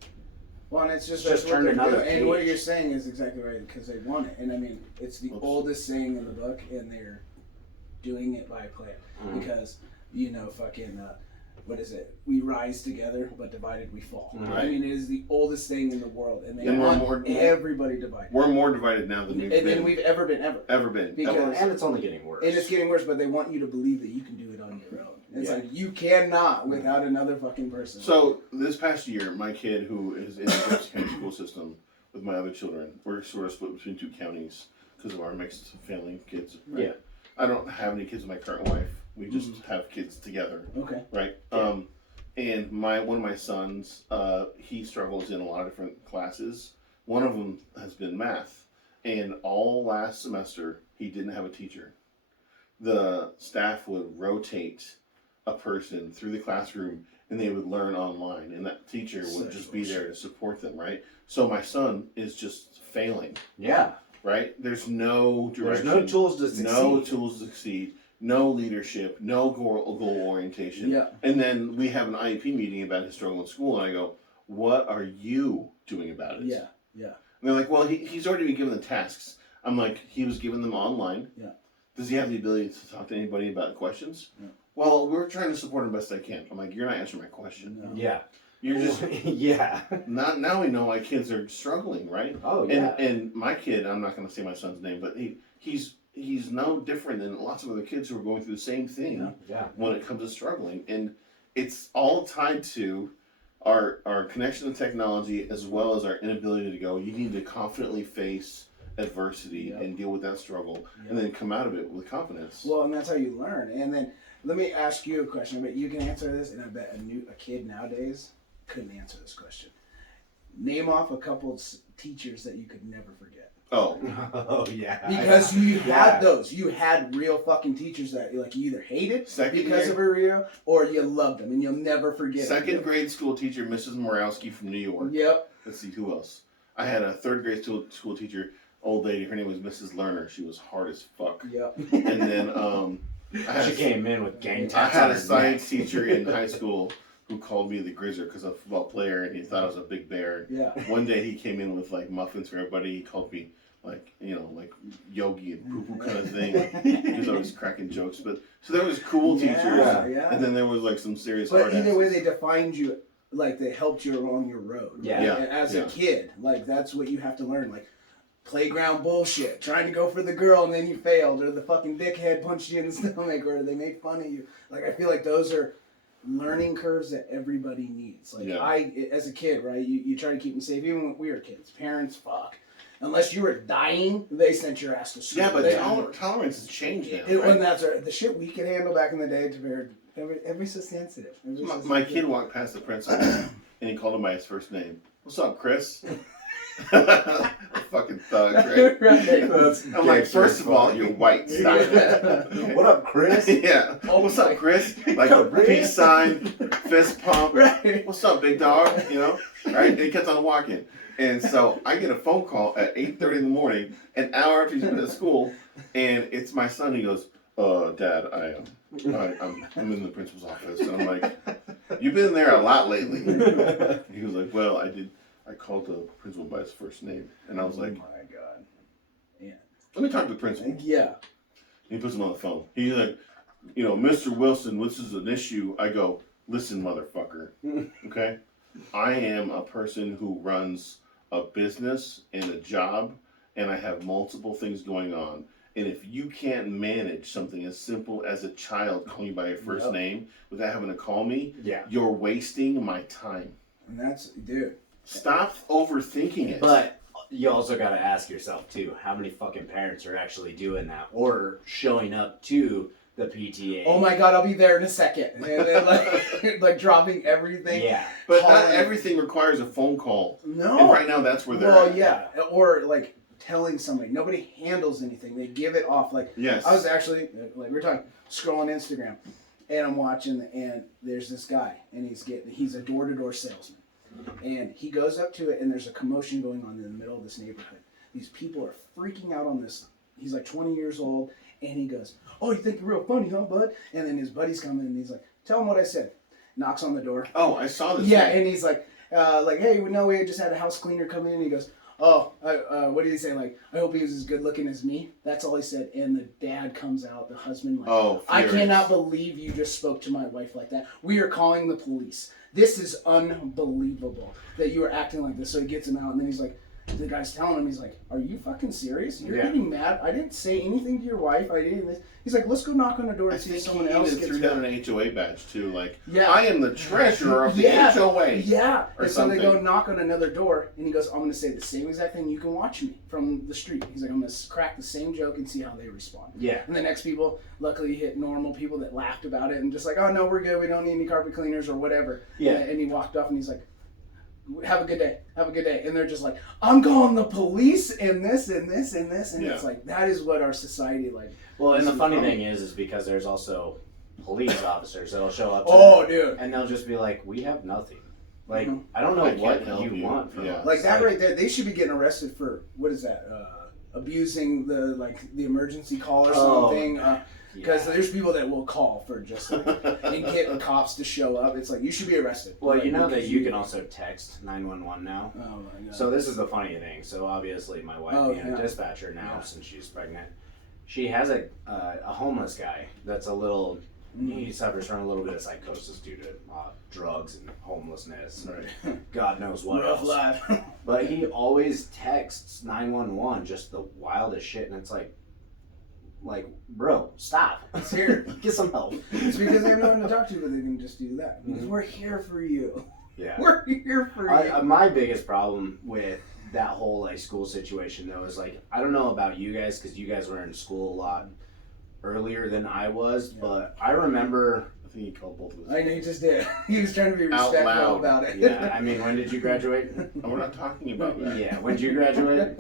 Well, and it's just Just that's what turn they're another doing. And what page. you're saying is exactly right because they want it. And I mean, it's the Oops. oldest saying in the book, and they're doing it by plan because fucking. What is it? We rise together, but divided we fall. Right. I mean, it is the oldest thing in the world, and they And we're want more- everybody divided. We're more divided now than we've Than we've ever been. ever been. Because- and it's only getting worse. And it's getting worse, but they want you to believe that you can do it on your own. It's Yeah. like you cannot without another fucking person. So this past year, my kid who is in the Jefferson County school system with my other children, we're sort of split between two counties because of our mixed family kids. Right? Yeah. I don't have any kids with my current wife. We just have kids together. Okay. Right. Yeah. And one of my sons, he struggles in a lot of different classes. One of them has been math, and all last semester he didn't have a teacher. The staff would rotate a person through the classroom, and they would learn online, and that teacher would Such just be bullshit. there to support them. Right. So my son is just failing. yeah. Right. There's no There's direction. no tools to succeed. No tools to succeed. No leadership, no goal orientation. Yeah. And then we have an IEP meeting about his struggle in school, and I go, what are you doing about it? Yeah. Yeah. And they're like, well, he's already been given the tasks. I'm like, he was given them online. Yeah. Does he have the ability to talk to anybody about questions? Yeah. Well, we're trying to support him best I can. I'm like, you're not answering my question. No. Yeah. You're just, yeah. not now we know why kids are struggling, right? Oh yeah. And my kid, I'm not going to say my son's name, but he's no different than lots of other kids who are going through the same thing yeah. when it comes to struggling. And it's all tied to our connection to technology as well as our inability to go, you need to confidently face adversity Yep. and deal with that struggle Yep. and then come out of it with confidence. Well, and that's how you learn. And then let me ask you a question. I bet you can answer this, and I bet a kid nowadays couldn't answer this question. Name off a couple of teachers that you could never forget. Oh, Oh yeah. Because you Yeah. had those. You had real fucking teachers that like you either hated Second because year- of her real or you loved them and you'll never forget second them. grade school teacher, Mrs. Morowski from New York. Yep. Let's see, who else? I had a third grade school teacher, old lady, her name was Mrs. Lerner. She was hard as fuck. Yep. And then She came in with gang I tats had on a her science neck. teacher in high school who called me the Grizzer because I'm a football player and he thought I was a big bear. Yeah. One day he came in with like muffins for everybody. He called me like Yogi and poo poo kind of thing. He was always cracking jokes. But so there was cool teachers, Yeah. and then there was like some serious. But hard either way, asses. they defined you, like they helped you along your road. Yeah. Yeah. And as a Yeah. kid, like that's what you have to learn. Like playground bullshit, trying to go for the girl and then you failed, or the fucking dickhead punched you in the stomach, or they made fun of you. Like I feel like those are learning curves that everybody needs. Like as a kid, right? You try to keep them safe, even when we were kids. Parents, fuck. Unless you were dying, they sent your ass to school. Yeah, but tolerance has changed now. When Right? that's the shit we could handle back in the day. Every so sensitive. My kid walked past the principal and he called him by his first name. What's up, Chris? A fucking thug, right? Right. I'm like, first of all, you're white. Stop it. Yeah. What up, Chris? Yeah. Oh, What's up, Chris? Like Chris? peace sign, fist pump. Right. What's up, big dog? You know, right? And he kept on walking. And so I get a phone call at 8:30 in the morning, an hour after he's been at school, and it's my son. He goes, Dad, I'm in the principal's office. And I'm like, you've been there a lot lately. He was like, well, I called the principal by his first name. And I was like, oh my God. Yeah. let me talk to the principal. Yeah. He puts him on the phone. He's like, Mr. Wilson, this is an issue. I go, listen, motherfucker. Okay? I am a person who runs a business and a job, and I have multiple things going on. And if you can't manage something as simple as a child calling you by your first name without having to call me, you're wasting my time. And that's, dude. Stop overthinking it. But you also got to ask yourself too, how many fucking parents are actually doing that or showing up to the PTA? Oh my God, I'll be there in a second. And then like dropping everything. Yeah. But not everything requires a phone call. No. And right now that's where they're Well, at. yeah. Or like telling somebody. Nobody handles anything. They give it off. Like Yes. I was actually, like we were talking, scrolling Instagram, and I'm watching, and there's this guy, and he's a door-to-door salesman. And he goes up to it, and there's a commotion going on in the middle of this neighborhood. These people are freaking out on this. He's like 20 years old, and he goes, "Oh, you think you're real funny, huh, bud?" And then his buddies come in, and he's like, "Tell him what I said." Knocks on the door. Oh, I saw this. Yeah, thing. and he's like, "Hey, we know we just had a house cleaner come in." And he goes, "Oh, what did he say? Like, I hope he was as good looking as me." That's all he said. And the dad comes out, the husband, like, Oh, "I furious. cannot believe you just spoke to my wife like that. We are calling the police. This is unbelievable that you are acting like this." So he gets him out, and then he's like, the guy's telling him, he's like, "Are you fucking serious? You're getting mad? I didn't say anything to your wife. I didn't this." He's like, "Let's go knock on the door I and see think if someone he else even gets threw down hurt." an HOA badge too. Like, Yeah. I am the treasurer of the Yeah. HOA. Yeah. Or And so they go something. knock on another door, and he goes, "I'm going to say the same exact thing. You can watch me from the street." He's like, "I'm going to crack the same joke and see how they respond." Yeah. And the next people, luckily, hit normal people that laughed about it and just like, "Oh, no, we're good. We don't need any carpet cleaners or whatever." Yeah. And he walked off, and he's like, "Have a good day. Have a good day." And they're just like, "I'm calling the police and this and this and this." And it's like, that is what our society like. Well, and the funny thing is because there's also police officers that'll show up to Oh, them, dude. and they'll just be like, "We have nothing. Like, Mhm. I don't know I can't what help you you." want from Yeah. us." Like that right there, they should be getting arrested for, what is that? Abusing the emergency call or Oh, something. Because yeah. there's people that will call for just like, and get the cops to show up. It's like, you should be arrested. Well, Like, you know that because you can also text 911 now. Oh my God. So this is the funny thing. So obviously, my wife being a dispatcher now, since she's pregnant, she has a homeless guy that's a little. He suffers from a little bit of psychosis due to drugs and homelessness. Right. God knows what Rough else. life. But he always texts 911, just the wildest shit, and it's like, bro, stop. It's here. Get some help. It's because they have no one to talk to, but they can just do that. Because we're here for you. Yeah. We're here for you. My biggest problem with that whole like school situation though is like, I don't know about you guys because you guys were in school a lot earlier than I was, but I remember. I think he called both of us. I know he just did. He was trying to be Out respectful loud. about it. Yeah, I mean, when did you graduate? We're not talking about that. Yeah, when did you graduate?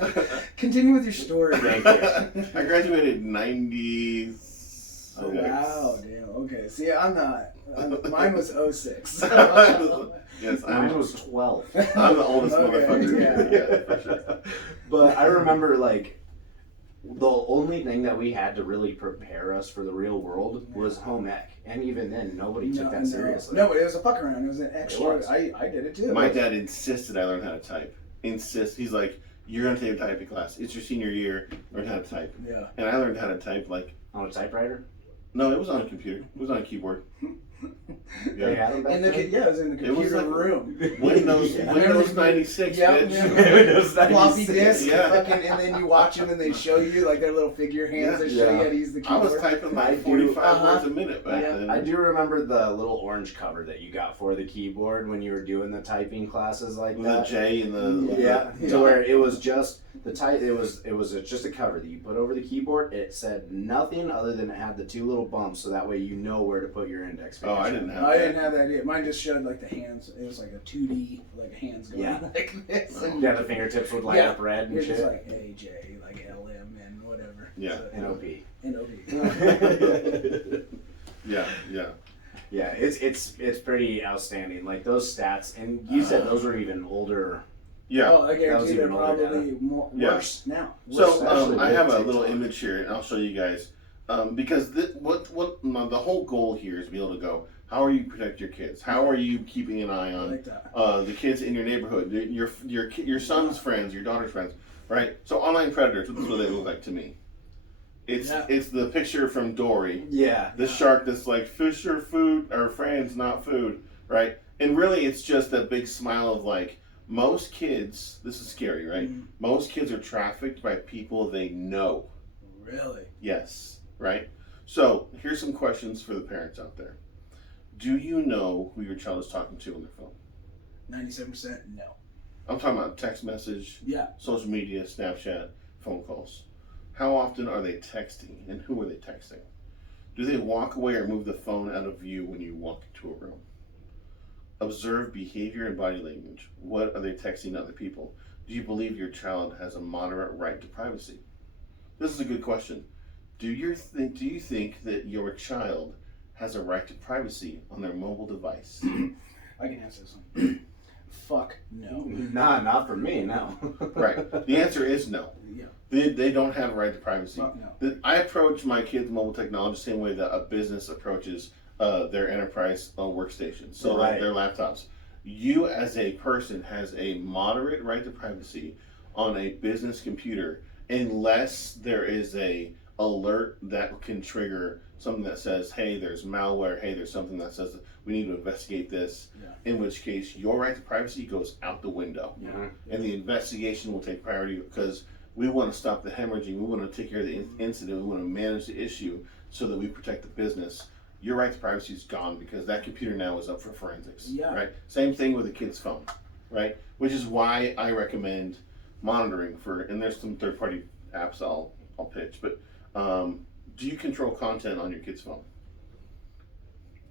Continue with your story. Thank you. I graduated in 90. Oh, wow, damn. Okay, see, I'm not. Mine was 06. Yes, Mine was 12. I'm the oldest Okay, motherfucker. yeah. Yeah, for sure. But I remember like the only thing that we had to really prepare us for the real world was home ec, and even then, nobody took that seriously. No, it was a fuck around. It was an extra. It I did it too. My dad insisted I learn how to type. He's like, you're gonna take a typing class. It's your senior year. Learn how to type. Yeah. And I learned how to type like on a typewriter. No, it was on a computer. It was on a keyboard. They had them back then? It was in the computer room. Windows 96, bitch. Windows 96. Floppy disk, Yeah. and then you watch them and they show you like their little figure hands. They show you how to use the I keyboard. was typing like 45 words a minute back then. I do remember the little orange cover that you got for the keyboard when you were doing the typing classes like With that. the J and the to where it was just the type. It was just a cover that you put over the keyboard. It said nothing other than it had the two little bumps, so that way you know where to put your index finger. Oh, I didn't have. I didn't have that either. Mine just showed like the hands. It was like a 2D, like hands going like this. And yeah, the fingertips would light up red and you're shit. just like AJ, like LM and whatever. Yeah. So, NOP. Yeah. Yeah, it's pretty outstanding. Like those stats, and you said those were even older. Yeah. Oh, I That was guarantee they're even older probably worse now. So I have a little image here, and I'll show you guys. Because the whole goal here is to be able to go, how are you protect your kids? How are you keeping an eye on the kids in your neighborhood, your son's friends, your daughter's friends, right? So online predators, this is what they look like to me. It's the picture from Dory. Yeah. The shark that's like, fish are food, or friends, not food, right? And really it's just a big smile of like, most kids, this is scary, right? Mm-hmm. Most kids are trafficked by people they know. Really? Yes. Right? So, here's some questions for the parents out there. Do you know who your child is talking to on their phone? 97% no. I'm talking about text message, social media, Snapchat, phone calls. How often are they texting, and who are they texting? Do they walk away or move the phone out of view when you walk into a room? Observe behavior and body language. What are they texting other people? Do you believe your child has a moderate right to privacy? This is a good question. Do you think that your child has a right to privacy on their mobile device? I can answer this one. Fuck no. Nah, not for me, no. Right. The answer is no. Yeah. They don't have a right to privacy. Fuck no. I approach my kids' mobile technology the same way that a business approaches their enterprise workstations. So like their laptops. You as a person has a moderate right to privacy on a business computer unless there is a alert that can trigger something that says, hey, there's malware, hey, there's something that says we need to investigate this, in which case your right to privacy goes out the window. And the investigation will take priority because we want to stop the hemorrhaging, we want to take care of the incident, we want to manage the issue so that we protect the business. Your right to privacy is gone because that computer now is up for forensics, right? Same thing with a kid's phone, right? Which is why I recommend monitoring and there's some third-party apps I'll pitch, but do you control content on your kid's phone?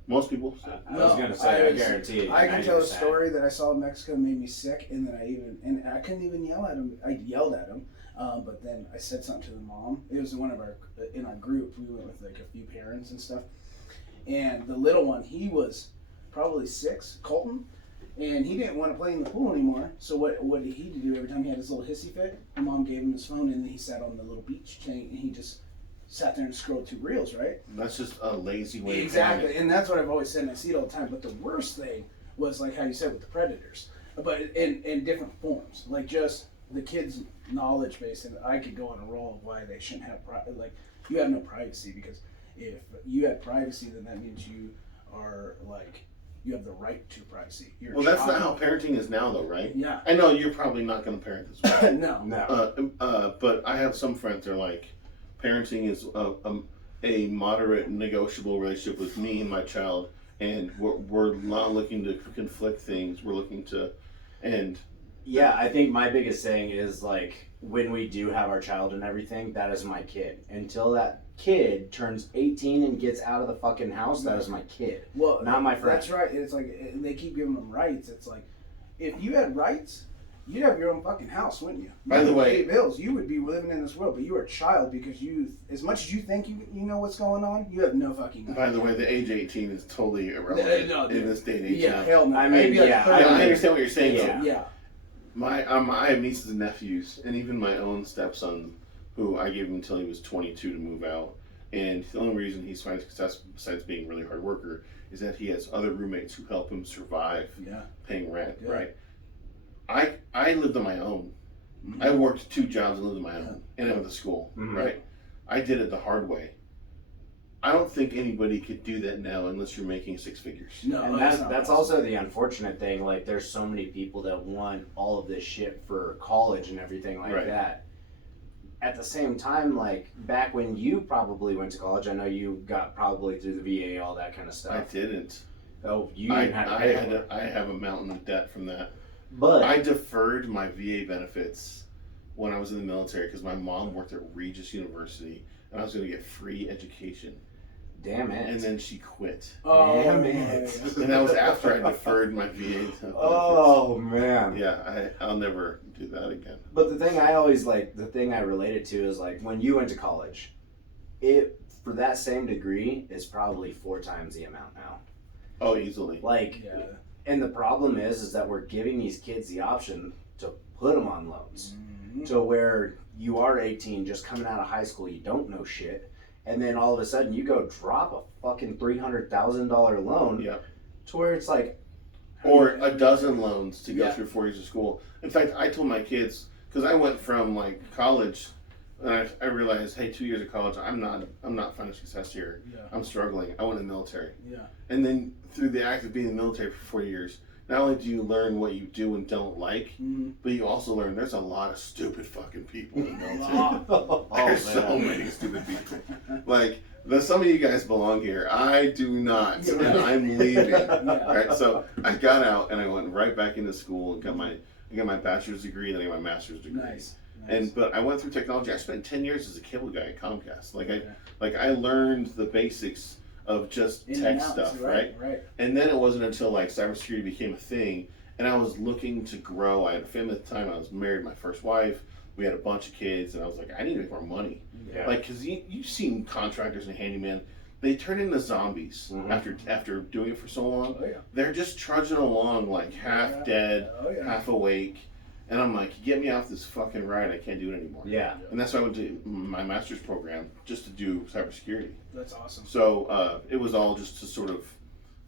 Most people. I was going to say, I guarantee you. I can tell a story that I saw in Mexico made me sick, and then I couldn't even yell at him. I yelled at him, but then I said something to the mom. It was in our group. We went with like a few parents and stuff, and the little one, he was probably 6, Colton, and he didn't want to play in the pool anymore. So what did he do every time he had his little hissy fit? The mom gave him his phone, and then he sat on the little beach chain, and he just sat there and scrolled 2 reels, right? That's just a lazy way. Exactly, and that's what I've always said, and I see it all the time. But the worst thing was like how you said with the predators, but in different forms, like just the kids' knowledge base. And I could go on a roll of why they shouldn't have you have no privacy, because if you have privacy, then that means you are like you have the right to privacy. That's not how parenting is now, though, right? Yeah. I know you're probably not going to parent this way. No. But I have some friends that are like, parenting is a moderate, negotiable relationship with me and my child, and we're not looking to conflict things. We're looking to, Yeah, I think my biggest thing is like when we do have our child and everything, that is my kid. Until that kid turns 18 and gets out of the fucking house, that is my kid. Well, not my friend. That's right. It's like they keep giving them rights. It's like if you had rights, you'd have your own fucking house, wouldn't you? By the way, pay bills, you would be living in this world, but you are a child because as much as you think you know what's going on, you have no fucking idea. By the way, the age 18 is totally irrelevant in this day and age. Yeah, hell no. I mean, I understand what you're saying. Yeah. I have nieces and nephews, and even my own stepson, who I gave him until he was 22 to move out. And the only reason he's finding success, besides being a really hard worker, is that he has other roommates who help him survive paying rent, right? I lived on my own. Mm-hmm. I worked 2 jobs and lived on my own, and I went to school, right? I did it the hard way. I don't think anybody could do that now unless you're making 6 figures. No, and that's also the unfortunate thing. Like, there's so many people that want all of this shit for college and everything like that. At the same time, like, back when you probably went to college, I know you got probably through the VA, all that kind of stuff. I didn't. Oh, you didn't have to pay for it. I have a mountain of debt from that. But I deferred my VA benefits when I was in the military because my mom worked at Regis University and I was going to get free education. Damn it. And then she quit. Oh, damn it. And that was after I deferred my VA benefits. Oh, man. Yeah, I'll never do that again. But the thing I related to is, like, when you went to college, it, for that same degree, is probably 4 times the amount now. Oh, easily. Like, and the problem is that we're giving these kids the option to put them on loans. To where you are 18, just coming out of high school, you don't know shit. And then all of a sudden you go drop a fucking $300,000 loan to where it's like... Or a dozen loans to go through 4 years of school. In fact, I told my kids, because I went from like college, and I realized, hey, 2 years of college, I'm not finding success here. I'm struggling. I went in the military. And then through the act of being in the military for 4 years, not only do you learn what you do and don't like, but you also learn there's a lot of stupid fucking people in the military. There's so many stupid people. Like, some of you guys belong here. I do not, and I'm leaving. Right? So I got out and I went right back into school and got my bachelor's degree, then I got my master's degree. Nice. But I went through technology. I spent 10 years as a cable guy at Comcast. I learned the basics of just tech stuff, right? And then it wasn't until like cybersecurity became a thing, and I was looking to grow. I had a family at the time. I was married, my first wife. We had a bunch of kids, and I was like, I need to make more money. Like, because you've seen contractors and handyman, they turn into zombies after doing it for so long. They're just trudging along like half dead, half awake. And I'm like, get me off this fucking ride. I can't do it anymore. And that's why I went to my master's program, just to do cybersecurity. That's awesome. So it was all just to sort of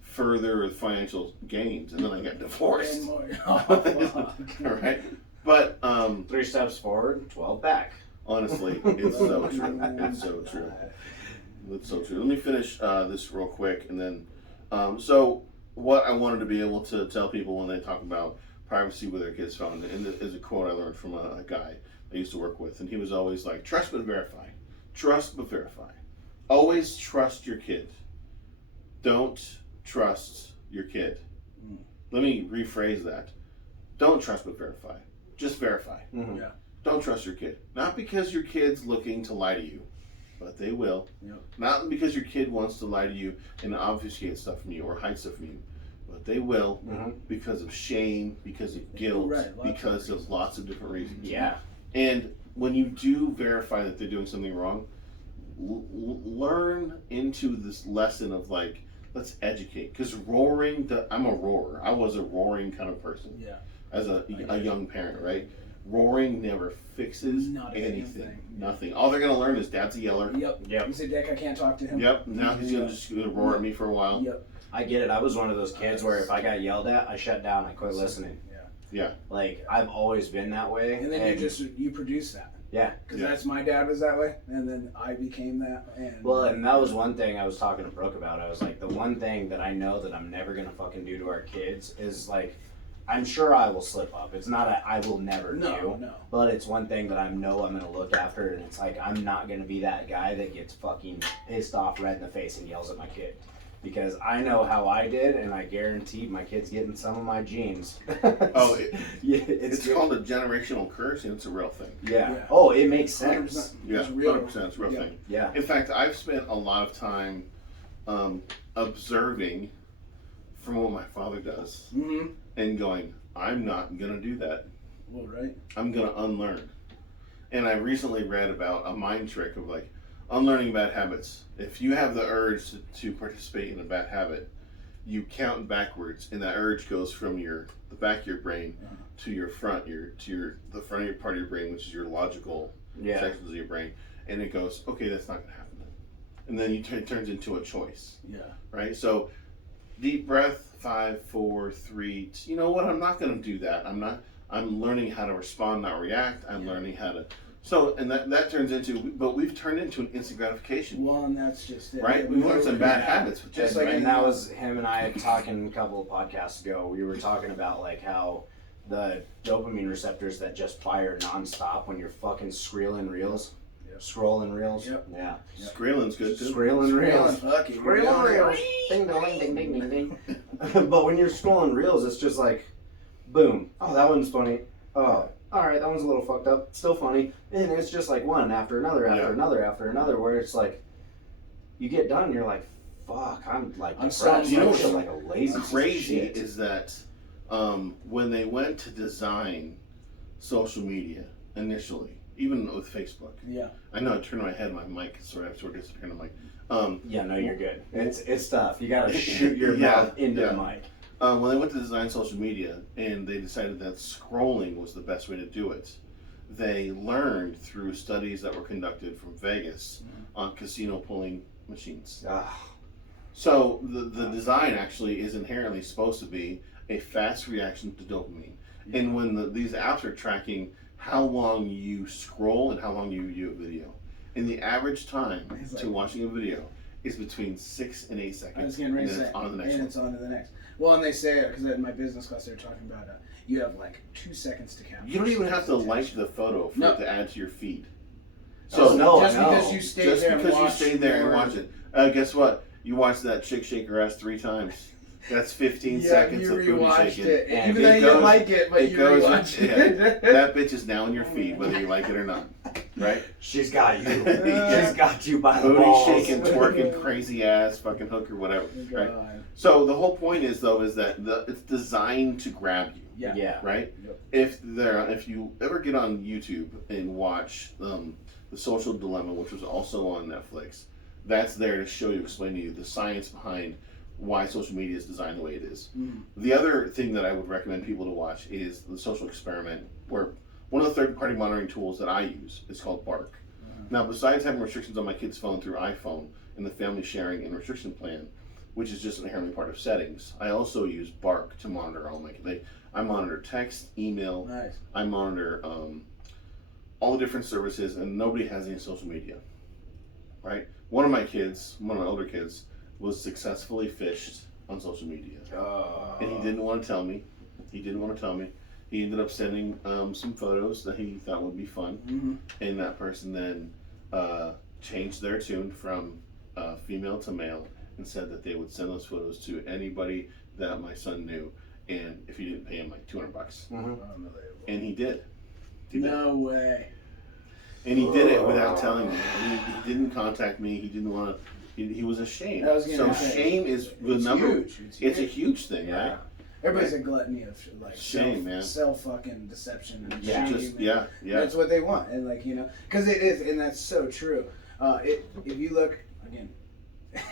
further financial gains. And then I got divorced. Right? But 3 steps forward, 12 back. Honestly, it's so true. It's so true. It's so true. Let me finish this real quick. And then, so what I wanted to be able to tell people when they talk about privacy with their kids' phone, and is a quote I learned from a guy I used to work with, and he was always like, trust but verify. Trust but verify. Always trust your kid. Don't trust your kid. Let me rephrase that. Don't trust but verify. Just verify. Don't trust your kid. Not because your kid's looking to lie to you, but they will. Not because your kid wants to lie to you and obfuscate stuff from you or hide stuff from you. But they will, because of shame, because of guilt, because of lots of different reasons. And when you do verify that they're doing something wrong, learn into this lesson of like, let's educate. Because roaring, I'm a roarer. I was a roaring kind of person as a young parent, right? Roaring never fixes anything. Nothing. All they're going to learn is dad's a yeller. You say, Dick, I can't talk to him. Now he's just going to roar at me for a while. I get it. I was one of those kids where if I got yelled at, I shut down. I quit listening. Like, I've always been that way. And then you produce that. Because that's my dad was that way, and then I became that. And that was one thing I was talking to Brooke about. I was like, the one thing that I know that I'm never gonna fucking do to our kids is like, I'm sure I will slip up. It's not I will never do. But it's one thing that I know I'm gonna look after, and it's like, I'm not gonna be that guy that gets fucking pissed off, red in the face, and yells at my kid. Because I know how I did, and I guarantee my kid's getting some of my genes. It's called a generational curse, and it's a real thing. Oh, it makes sense. 100%. It's a real thing. Yeah. In fact, I've spent a lot of time observing from what my father does and going, I'm not going to do that. Well, right. I'm going to unlearn. And I recently read about a mind trick of like, unlearning bad habits. If you have the urge to participate in a bad habit, you count backwards, and that urge goes from the back of your brain to your front, the front of your part of your brain, which is your logical sections of your brain, and it goes, okay, that's not going to happen. And then it turns into a choice. Yeah. Right? So deep breath, 5, 4, 3. You know what? I'm not going to do that. I'm learning how to respond, not react. I'm learning how to. So, and that turns into, but we've turned into an instant gratification. Well, and that's just it. Right? We learned some bad habits. Just like, and that was him and I talking a couple of podcasts ago. We were talking about like how the dopamine receptors that just fire nonstop when you're fucking scrolling reels. Scrolling reels. Yep. Yeah. Scrolling's good too. Scrolling reels. Scrolling reels. Ding dong ding ding ding ding. But when you're scrolling reels, it's just like, boom. Oh, that one's funny. Oh, all right, that one's a little fucked up. Still funny. And it's just like one after another, after another, after another. Where it's like, you get done, and you're like, fuck, I'm like, I'm depressed. you know I what's feel like a lazy piece of crazy shit. is that when they went to design social media initially, even with Facebook. Yeah. I know I turned my head, my mic sort of disappeared. I'm like, yeah, no, you're good. It's tough. You gotta shoot your mouth into the mic. when they went to design social media and they decided that scrolling was the best way to do it, they learned through studies that were conducted from Vegas on casino pulling machines. So the design actually is inherently supposed to be a fast reaction to dopamine. And when these apps are tracking how long you scroll and how long you view a video, and the average time to watching a video is between 6 and 8 seconds. I was getting ready to say, it's on to the next and one. it's on to the next. Well, and they say, because in my business class they were talking about, you have like 2 seconds to capture. You don't even have to like the photo for it to add to your feed. So because you stayed there and watch it. Guess what? You watched that chick shake her ass 3 times. That's 15 seconds of booty shaking. Even though you didn't like it, but you rewatched it. That bitch is now in your feed, whether you like it or not. Right? She's got you. She's got you by the balls. Booty shaking, twerking, crazy ass, fucking hooker, whatever. Right? So the whole point is that it's designed to grab you. Yeah. Right? Yep. If you ever get on YouTube and watch The Social Dilemma, which was also on Netflix, that's there to explain to you the science behind why social media is designed the way it is. The other thing that I would recommend people to watch is The Social Experiment, where one of the third-party monitoring tools that I use is called Bark. Now, besides having restrictions on my kid's phone through iPhone and the family sharing and restriction plan, which is just inherently part of settings, I also use Bark to monitor all my kids. I monitor text, email, I monitor all the different services, and nobody has any social media, right? One of my older kids, was successfully fished on social media. And he didn't want to tell me. He ended up sending some photos that he thought would be fun. And that person then changed their tune from female to male and said that they would send those photos to anybody that my son knew, and if he didn't pay him like $200. And he did. No way. And he did it without telling me. He didn't contact me. He didn't want to. He was ashamed. So shame is the number. Huge. It's a huge thing, right? Everybody's a gluttony of like shame, man. Self fucking deception and shame. That's what they want, and because it is, and that's so true. If you look again,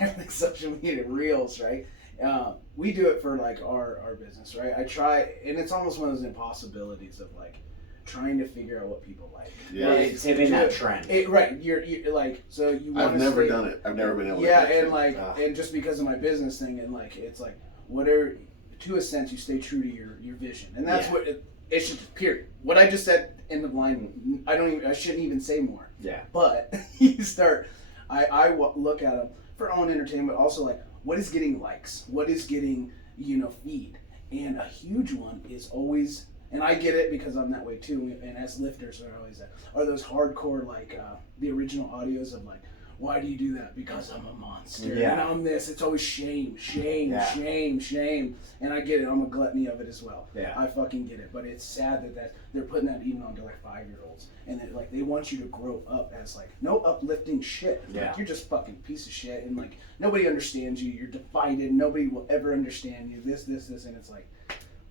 like social media reels, right? We do it for like our business, right? I try, and it's almost one of those impossibilities of like trying to figure out what people like. Yeah, it's hitting that trend. Right, you're like, so you want to. I've never done it. I've never been able to. Yeah, and and just because of my business thing, and it's like whatever. To a sense, you stay true to your vision, and that's what it should. Period. What I just said in the line, I shouldn't even say more. Yeah. But you start. I look at them for own entertainment, also like what is getting likes, what is getting feed, and a huge one is always. And I get it because I'm that way too. And as lifters are always that. Are those hardcore the original audios of why do you do that? Because I'm a monster. Yeah. And I'm this. It's always shame. And I get it. I'm a gluttony of it as well. Yeah. I fucking get it. But it's sad that they're putting that even onto 5-year-olds. And they want you to grow up as no uplifting shit. Yeah. You're just fucking piece of shit. And nobody understands you. You're divided. Nobody will ever understand you. This. And it's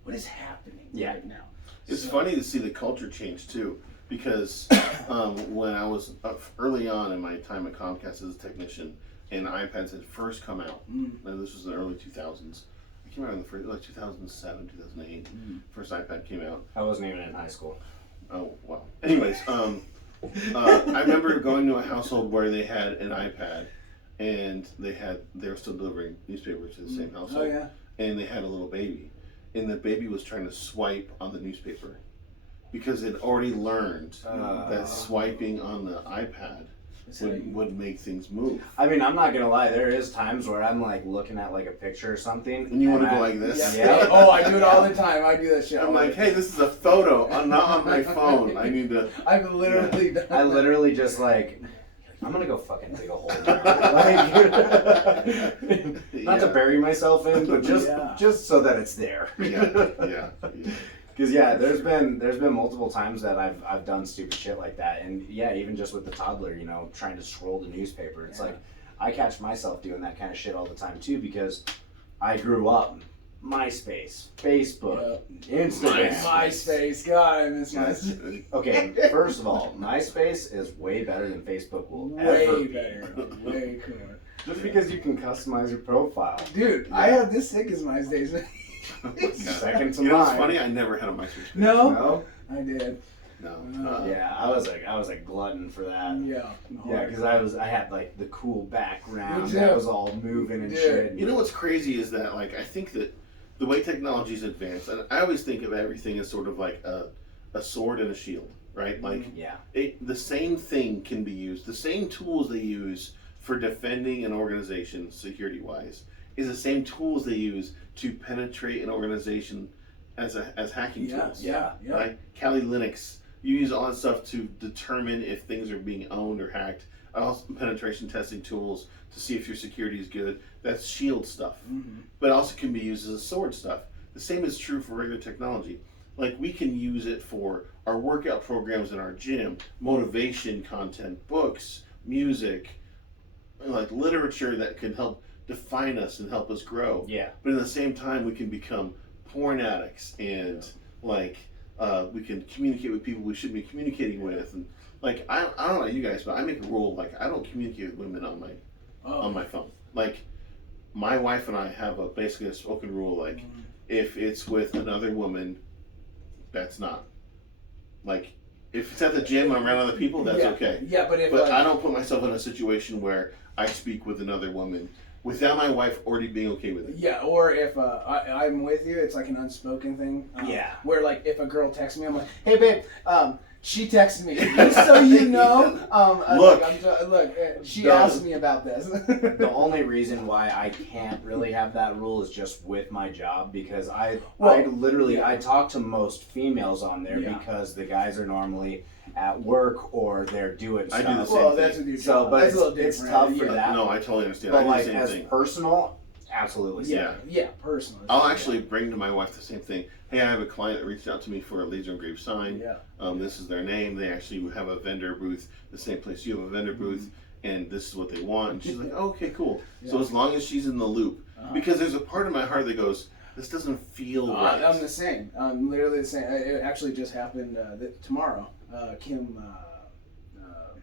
what is happening right now? It's funny to see the culture change too, because when I was early on in my time at Comcast as a technician, and iPads had first come out, and this was in the early 2000s. It came out in the first 2007, 2008. First iPad came out. I wasn't even in high school. Oh wow. Anyways, I remember going to a household where they had an iPad, and they were still delivering newspapers to the same household. Oh yeah. And they had a little baby, and the baby was trying to swipe on the newspaper because it already learned that swiping on the iPad would make things move. I mean, I'm not gonna lie. There is times where I'm like looking at like a picture or something, And you want to go like this? Yeah. Oh, I do it all the time. I do that shit. I'm like, hey, this is a photo. I'm not on my phone. I need to. I've literally done. I literally just like, I'm gonna go fucking dig a hole. Like, not to bury myself in, but just so that it's there. Yeah. Because there's been multiple times that I've done stupid shit like that, and even just with the toddler, trying to scroll the newspaper, it's like I catch myself doing that kind of shit all the time too, because I grew up MySpace, Facebook, Instagram. MySpace, God, I miss MySpace. Okay, first of all, MySpace is way better than Facebook will ever Way be. better, way cooler. Just because you can customize your profile. Dude, I have this thick as MySpace. Second to You know what's mine. funny? I never had a MySpace page. No? I did. No. Yeah, I was a glutton for that. Yeah. Yeah, because I had like the cool background Me too. that was all moving and shit. You know what's crazy is that I think that the way technology's advanced, and I always think of everything as sort of like a sword and a shield, right? Like the same thing can be used. The same tools they use for defending an organization security-wise is the same tools they use to penetrate an organization as hacking tools. Yeah. Right? Kali Linux, you use all that stuff to determine if things are being owned or hacked. Also, penetration testing tools to see if your security is good. That's shield stuff. Mm-hmm. But it also can be used as a sword stuff. The same is true for regular technology. Like, we can use it for our workout programs in our gym, motivation content, books, music, like literature that can help define us and help us grow. Yeah. But at the same time, we can become porn addicts and we can communicate with people we shouldn't be communicating with. And like, I don't know you guys, but I make a rule, like, I don't communicate with women on my phone. Like, my wife and I have basically a spoken rule, like, if it's with another woman, that's not. Like, if it's at the gym, I'm around other people, that's okay. Yeah, but I don't put myself in a situation where I speak with another woman without my wife already being okay with it. Yeah, or if I'm with you, it's like an unspoken thing. Where like if a girl texts me, I'm like, hey babe, she texted me, just so you know. She asked me about this. The only reason why I can't really have that rule is just with my job, because I talk to most females on there because the guys are normally at work or they're doing stuff. I do the same thing. That's with your job. So, but that's a little it's different. tough for that. No, I totally understand. But I do like the same as thing. personal, absolutely. Yeah, personal. I'll actually bring to my wife the same thing. Hey, I have a client that reached out to me for a laser engraved sign. Yeah. This is their name. They actually have a vendor booth, the same place you have a vendor booth, and this is what they want. And she's like, oh, okay, cool. Yeah. So as long as she's in the loop, because there's a part of my heart that goes, this doesn't feel right. I'm the same. I'm literally the same. It actually just happened tomorrow. Kim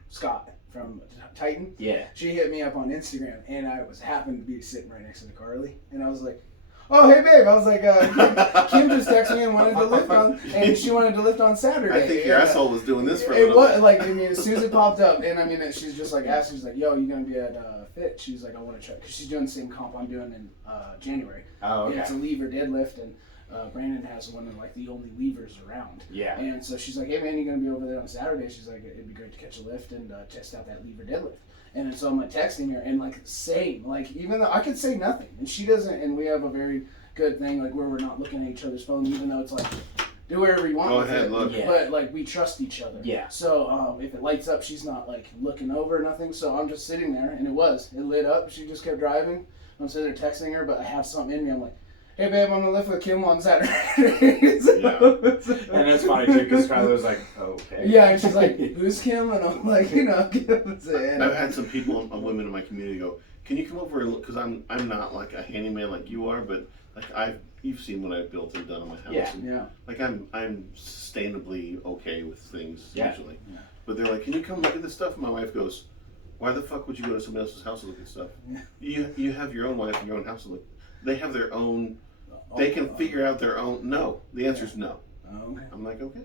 Scott from Titan. Yeah. She hit me up on Instagram, and I happened to be sitting right next to the Carly, and I was like, "Oh, hey babe!" I was like, "Kim just texted me and wanted to lift on, and she wanted to lift on Saturday." I think your asshole was doing this for a it little was bit. like, I mean, as soon as it popped up, and I mean, she's just like asking, she's like, "Yo, you gonna be at Fit?" She's like, "I want to check," because she's doing the same comp I'm doing in January. Oh, okay. And it's a lever deadlift, and Brandon has one of like the only levers around. Yeah. And so she's like, "Hey man, you gonna be over there on Saturday?" She's like, "It'd be great to catch a lift and test out that lever deadlift." And then so I'm like texting her and like saying, like, even though I could say nothing, and she doesn't, and we have a very good thing like where we're not looking at each other's phone, even though it's like, do whatever you want. Go with ahead, it. look. Yeah. But like we trust each other. Yeah. So if it lights up, she's not like looking over or nothing. So I'm just sitting there, and it lit up. She just kept driving. I'm sitting there texting her, but I have something in me. I'm like, "Hey babe, I'm gonna lift with Kim on Saturday." And it's funny too, because Skylar was like, "Okay." Yeah, and she's like, "Who's Kim?" And I'm like, Kim's it. I've had some people, women in my community, go, "Can you come over and look?" Because I'm not like a handyman like you are, but like you've seen what I've built and done in my house. Yeah. And, Yeah. like I'm sustainably okay with things usually. Yeah. But they're like, "Can you come look at this stuff?" And my wife goes, "Why the fuck would you go to somebody else's house to look at stuff? Yeah. You have your own wife and your own house to look. They have their own. They can figure out their own." No, the answer is no. Oh, okay. I'm like, okay.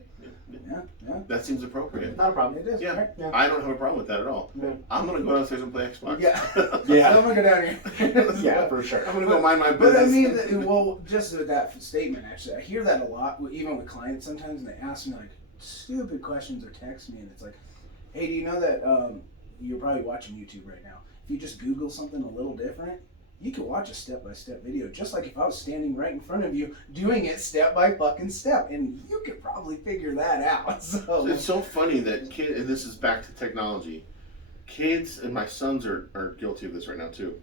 Yeah. That seems appropriate. Not a problem. It is. Yeah. Right? Yeah. I don't have a problem with that at all. Yeah. I'm going to go downstairs and play Xbox. Yeah. Yeah. I'm gonna go down here. Yeah, for sure. I'm going to go mind my But I business. mean, well, just with that statement, actually, I hear that a lot, even with clients sometimes, and they ask me like stupid questions or text me, and it's like, "Hey, do you know that you're probably watching YouTube right now? If you just Google something a little different, you can watch a step-by-step video, just like if I was standing right in front of you doing it step by fucking step, and you could probably figure that out." So It's so funny that and this is back to technology. Kids, and my sons are guilty of this right now too.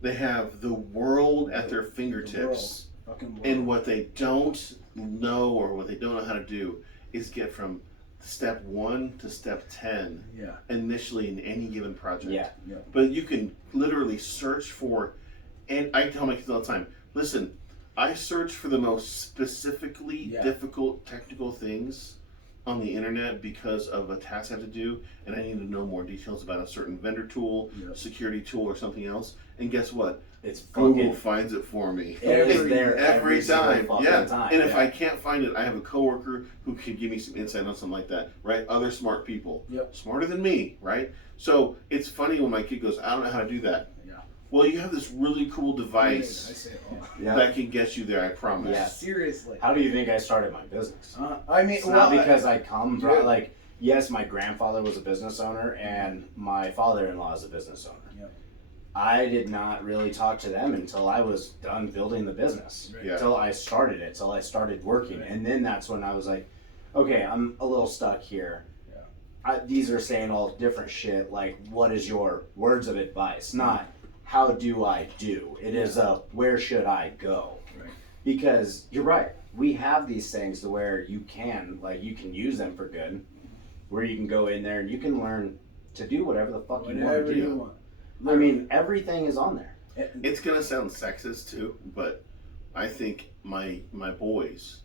They have the world at their fingertips, fucking world. and what they don't know or what they don't know how to do is get from step 1 to step 10 Yeah. initially in any given project. Yeah. But you can literally search for, and I tell my kids all the time, listen, I search for the most specifically difficult technical things on the internet because of a task I have to do, and I need to know more details about a certain vendor tool, security tool, or something else. And guess what? It's Google fucking, finds it for me. it is there Every time. single fucking Yeah. time. And if I can't find it, I have a coworker who can give me some insight on something like that, right? Other smart people. Yep. Smarter than me, right? So it's funny when my kid goes, I don't know how to do that. Yeah. Well, you have this really cool I device say it all. Yeah. that can get you there, I promise. Yeah. Seriously. How do you think I started my business? I mean, It's well, not because I come Yeah. from, like, yes, my grandfather was a business owner and my father-in-law is a business owner. Yep. I did not really talk to them until I was done building the business. Right. Yeah. Until I started it, till I started working. And then that's when I was like, okay, I'm a little stuck here. Yeah. These are saying all different shit, like, what is your words of advice? Not, how do I do? It is a, where should I go? Right. Because you're right. We have these things to where you can use them for good, where you can go in there and you can learn to do whatever the fuck you want Whatever to you do. want. I mean, everything is on there. It's going to sound sexist too, but I think my boys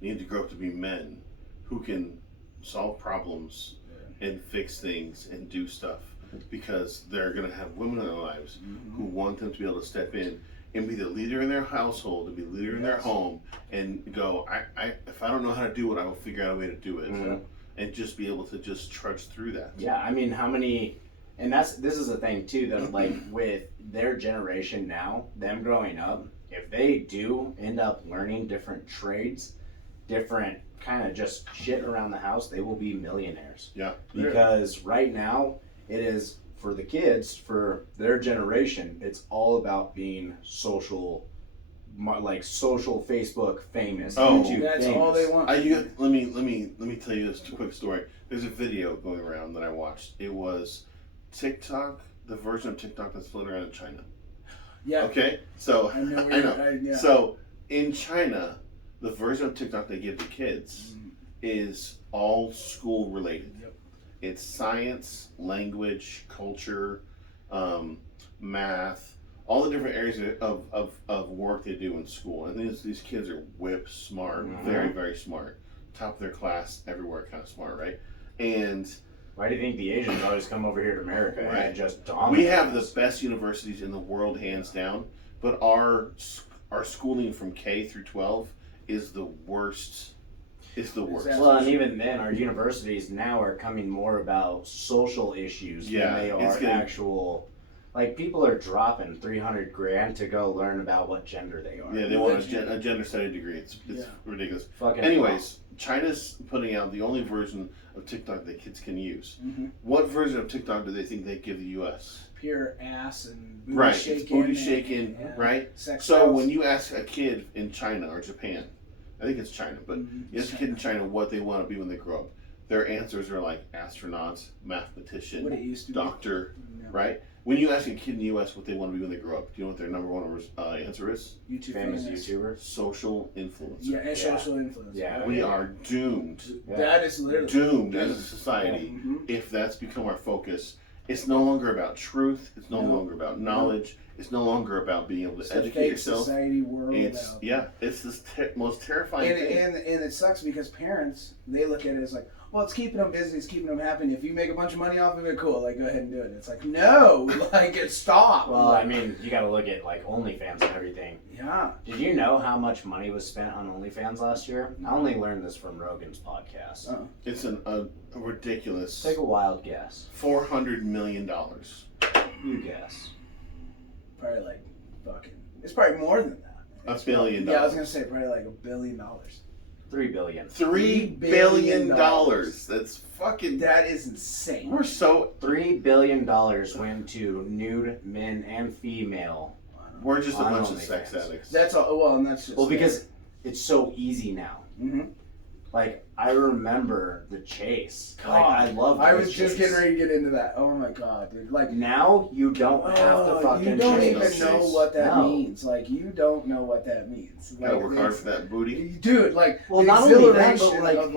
need to grow up to be men who can solve problems and fix things and do stuff, because they're going to have women in their lives who want them to be able to step in and be the leader in their household, and be the leader in their home, and go, if I don't know how to do it, I will figure out a way to do it, and just be able to just trudge through that. Yeah, I mean, how many, and this is the thing too, that like with their generation now, them growing up, if they do end up learning different trades, different kind of just shit around the house, they will be millionaires. Yeah. Because right now, it is, for the kids, for their generation, it's all about being social, like social Facebook famous, Oh, YouTube That's famous. all they want. Let me tell you this quick story. There's a video going around that I watched. It was TikTok, the version of TikTok that's floating around in China. Yeah. Okay, so I know. I know. Yeah. So in China, the version of TikTok they give to kids is all school related. Yep. It's science, language, culture, math, all the different areas of work they do in school. And these kids are whip smart, very, very smart. Top of their class, everywhere kind of smart, right? And Why do you think the Asians always come over here to America Right. and just dominate? we have the us? best universities in the world, hands down, but our schooling from K through 12 is the worst. It's the worst. Exactly. Well, and even then, our universities now are coming more about social issues Yeah, than they it's are getting- actual. Like, people are dropping $300,000 to go learn about what gender they are. Yeah, they want a gender study degree. It's ridiculous. Fucking Anyways, China's putting out the only version of TikTok that kids can use. What version of TikTok do they think they give the U.S.? Pure ass and booty Right, shaking. it's booty and- shaking, and right? Sex So sells. when you ask a kid in China or Japan, I think it's China, but you ask a kid in China what they want to be when they grow up, their answers are like astronaut, mathematician, What it used to be. doctor, Yeah. right? When you ask a kid in the U.S. what they want to be when they grow up, do you know what their number one answer is? YouTube famous YouTubers. Social influencer. Yeah, and social influence. Yeah. We are doomed, That is literally doomed as a society Mhm. if that's become our focus. It's no longer about truth. It's no No. longer about knowledge. It's no longer about being able It's to the educate fake yourself. society world. It's it's this most terrifying thing. And it sucks because parents, they look at it as like, well, it's keeping them busy, it's keeping them happy. If you make a bunch of money off of it, cool. Like, go ahead and do it. It's like, no, like, stop. Well, I mean, you got to look at like OnlyFans and everything. Yeah. Did you know how much money was spent on OnlyFans last year? I only learned this from Rogan's podcast. It's a ridiculous. Take a wild guess. $400 million. You guess. Probably like fucking. It's probably more than that. $1 billion. Yeah, I was gonna say probably like $1 billion. $3 billion. $3 billion. That's fucking. That is insane. We're so. $3 billion went to nude men and female. We're just a On bunch of OnlyFans. sex addicts. That's all. Well, and that's just. Well, because it's so easy now. Mm-hmm. Like, I remember the chase. God, Like, I love I the was just chase. getting ready to get into that. Oh my god, dude! Like Now you don't have to fucking you don't chase. even know what that No. means. Like you don't know what that means. Like, Gotta work hard it's- for that booty. dude. Like Well, the not only that, but exhilaration like of,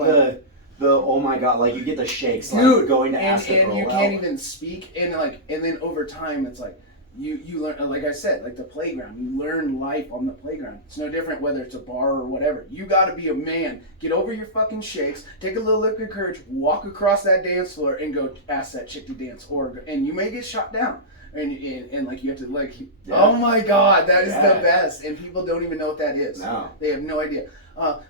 the oh my god, like you get the shakes, dude, like going to ask the and girl you out. can't even speak, and then over time it's like you learn, like I said, like the playground. You learn life on the playground. It's no different whether it's a bar or whatever. You got to be a man. Get over your fucking shakes. Take a little liquid courage. Walk across that dance floor and go ask that chick to dance, and you may get shot down. And like you have to like, oh my god, that is the best, and people don't even know what that is. No. They have no idea.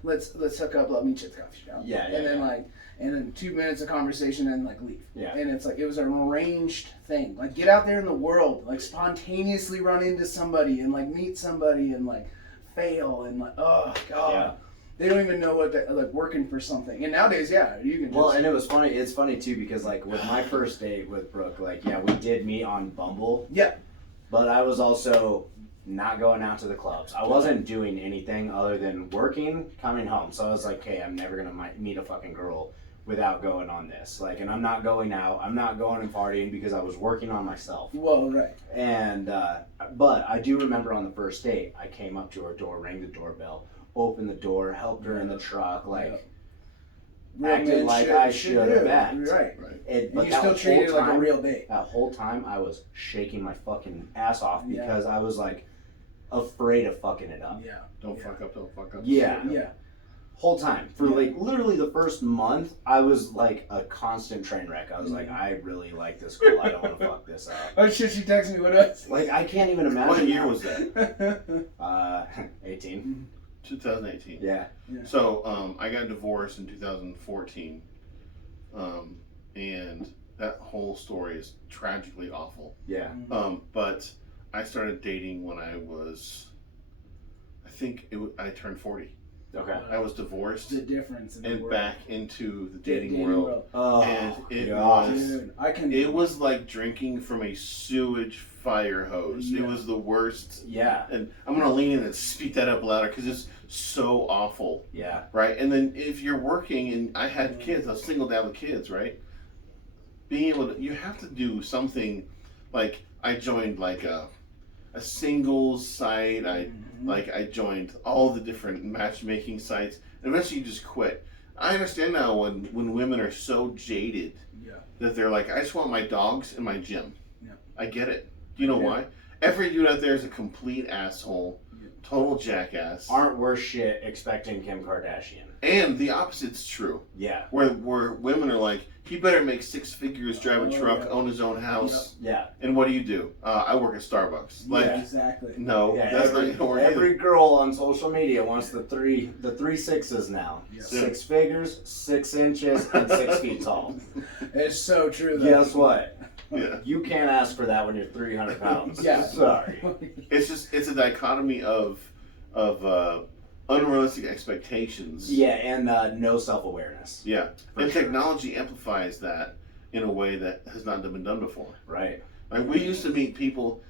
Let's hook up. Let me check the coffee shop. Yeah, and then and then 2 minutes of conversation and like leave. Yeah. And it's like it was an arranged thing. Like get out there in the world, like spontaneously run into somebody and like meet somebody and like fail and like oh god. Yeah. They don't even know what that, like working for something. And nowadays, yeah, you can just Well, and it was funny. It's funny too because like with my first date with Brooke, like we did meet on Bumble. Yeah. But I was also not going out to the clubs. I wasn't doing anything other than working, coming home. So I was like, hey, I'm never gonna meet a fucking girl without going on this. Like, and I'm not going out. I'm not going and partying because I was working on myself. Well, right. And but I do remember on the first date, I came up to her door, rang the doorbell, opened the door, helped her in the truck, like Real acted men like should- I should should do. have acted. Right. But And you that still treat it whole like a time- real date. That whole time I was shaking my fucking ass off Yeah. because I was like afraid of fucking it up. Yeah. Don't fuck up, don't fuck up. Yeah. Yeah. Whole time. For like literally the first month, I was like a constant train wreck. I was like, I really like this girl. I don't want to fuck this up. Oh shit, she texted me. What else? Like, I can't even imagine. What year was that? 18. 2018. Yeah. So I got divorced in 2014, and that whole story is tragically awful. Yeah. But I started dating when I was, I turned 40. Okay. I was divorced The difference in the and world. back into the The dating world. Oh, And it God. was- Dude, I can. It was like drinking from a sewage fire hose. It Yeah. was the worst. Yeah. And I'm gonna lean in and speak that up louder because it's so awful, Yeah. right? And then if you're working, and I had kids, I was single dad with kids, right? Being able to, you have to do something. Like I joined like a singles site. I joined all the different matchmaking sites. And eventually, you just quit. I understand now when women are so jaded that they're like, I just want my dogs and my gym. Yeah. I get it. Do you know why? Every dude out there is a complete asshole, total jackass. Aren't worth shit expecting Kim Kardashian. And the opposite's true. Yeah. Where women are like, he better make 6 figures, drive a truck, own his own house. Yeah. And what do? I work at Starbucks. Like, Yeah, exactly. no, Yeah, that's not gonna work. every girl on social media wants the three sixes now. Yeah. 6 figures, 6 inches, and 6 feet tall. It's so true. Though. Guess what? Yeah. You can't ask for that when you're 300 pounds. Yeah. Sorry. It's a dichotomy of unrealistic expectations. Yeah, and no self-awareness. Yeah. For And sure. technology amplifies that in a way that has not been done before. Right. Like we used to meet people,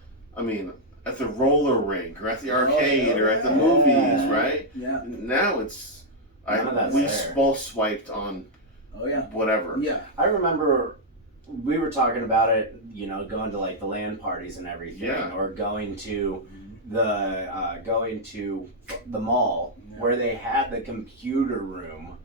at the roller rink or at the arcade or at the yeah. movies, right? Yeah. Now it's None of that's we there. both swiped on Oh yeah. whatever. Yeah. I remember we were talking about it, going to like the LAN parties and everything, Yeah. or going to the mall where they had the computer room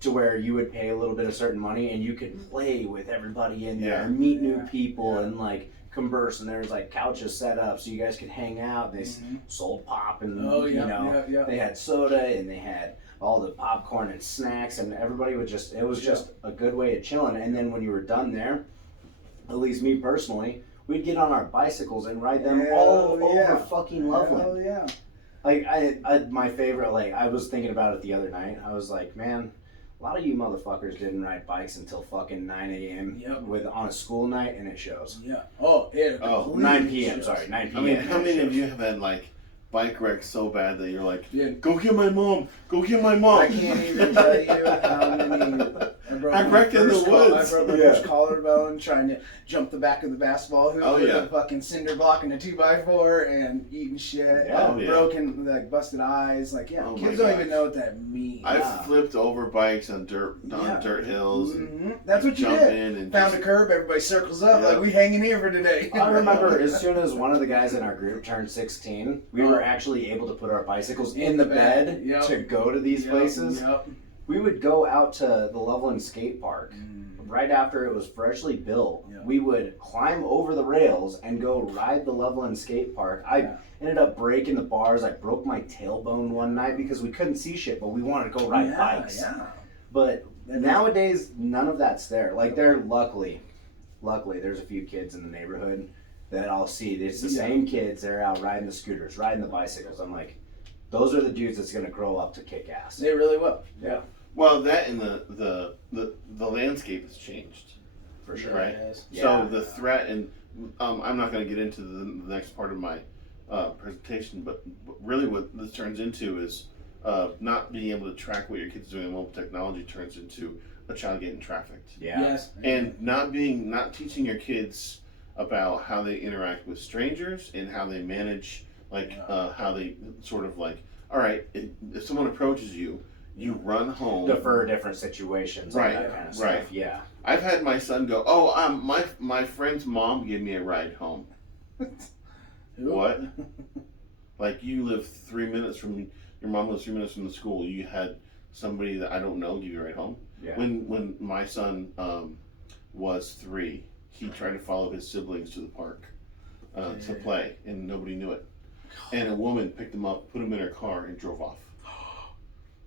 to where you would pay a little bit of certain money and you could play with everybody in there, Yeah. meet new people and like converse, and there was like couches set up so you guys could hang out. They sold pop, and they had soda, and they had all the popcorn and snacks, and everybody would just, it was just a good way of chilling. And then when you were done there, at least me personally, we'd get on our bicycles and ride them all over fucking Loveland. Hell yeah. Like, I my favorite, like, I was thinking about it the other night. I was like, man, a lot of you motherfuckers didn't ride bikes until fucking 9 a.m. On a school night, and it shows. Yeah. Oh, yeah. 9 p.m. Sorry, 9 p.m. I mean, how many of you have had, like, bike wrecks so bad that you're like, go get my mom, go get my mom. I can't even tell you how many. I wrecked in the woods. I broke my first collarbone trying to jump the back of the basketball hoop with a fucking cinder block and a 2x4 and eating shit. Broken, like, busted eyes. Like, kids don't even know what that means. I've flipped over bikes on dirt hills. And that's what you did. In and found a curb, everybody circles up like we hanging here for today. I remember as soon as one of the guys in our group turned 16, we were actually able to put our bicycles in the bed to go to these places. We would go out to the Loveland skate park right after it was freshly built. We would climb over the rails and go ride the Loveland skate park. I ended up breaking the bars. I broke my tailbone one night because we couldn't see shit, but we wanted to go ride bikes. But nowadays, none of that's there. Like, luckily, there's a few kids in the neighborhood that I'll see. It's the same kids. They're out riding the scooters, riding the bicycles. I'm like, those are the dudes that's going to grow up to kick ass. They really will. Yeah. Well, that and the landscape has changed. For sure. Right? So the threat, and I'm not going to get into the next part of my presentation, but really what this turns into is not being able to track what your kid's doing in mobile technology turns into a child getting trafficked. And not teaching your kids about how they interact with strangers and how they manage, like, how they sort of, like, all right, if someone approaches you, you run home. Defer different situations, and that kind of stuff. Yeah. I've had my son go, my friend's mom gave me a ride home. What? Like, you live 3 minutes from, your mom lives 3 minutes from the school. You had somebody that I don't know give you a ride home. Yeah. When my son was 3, he tried to follow his siblings to the park to play, and nobody knew it. And a woman picked him up, put him in her car, and drove off.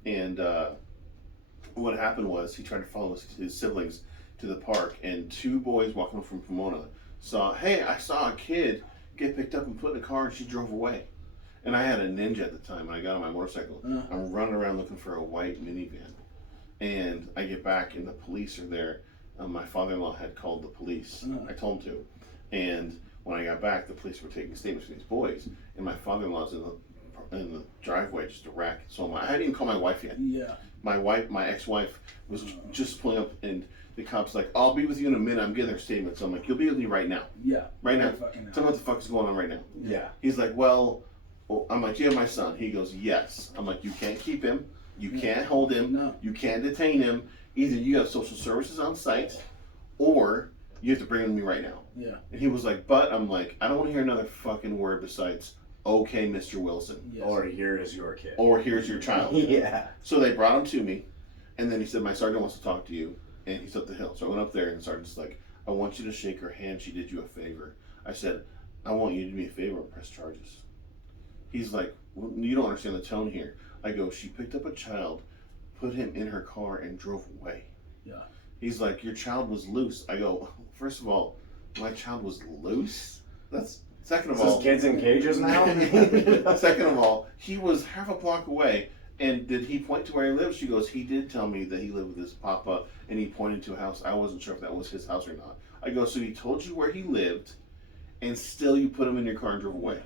And what happened was he tried to follow his siblings to the park, and 2 boys walking from Pomona I saw a kid get picked up and put in a car, and she drove away. And I had a Ninja at the time, and I got on my motorcycle. I'm running around looking for a white minivan. And I get back, and the police are there. My father-in-law had called the police. I told him to. And when I got back, the police were taking statements from these boys, and my father-in-law's in the driveway, just a wreck. So I hadn't even called my wife yet. My ex-wife was just pulling up, and the cop's like, "I'll be with you in a minute. I'm getting their statements." So I'm like, "You'll be with me right now." Right now. Tell me what the fuck is going on right now. He's like, well, I'm like, "Do you have my son?" He goes, "Yes." I'm like, "You can't keep him. You can't hold him. No. You can't detain him. Either you have social services on site, or you have to bring him to me right now." And he was like, "But," I'm like, "I don't want to hear another fucking word besides, okay, Mr. Wilson." Or here is your kid. Or here's your child. So they brought him to me, and then he said, "My sergeant wants to talk to you." And he's up the hill. So I went up there, and the sergeant's like, "I want you to shake her hand. She did you a favor." I said, "I want you to do me a favor and press charges." He's like, "Well, you don't understand the tone here." I go, "She picked up a child, put him in her car, and drove away." He's like, "Your child was loose." I go, "First of all, my child was loose? That's second of all, kids in cages now?" Second of all, he was half a block away. And did he point to where he lived? She goes, "He did tell me that he lived with his papa," and he pointed to a house. I wasn't sure if that was his house or not. I go, "So he told you where he lived, and still you put him in your car and drove away?"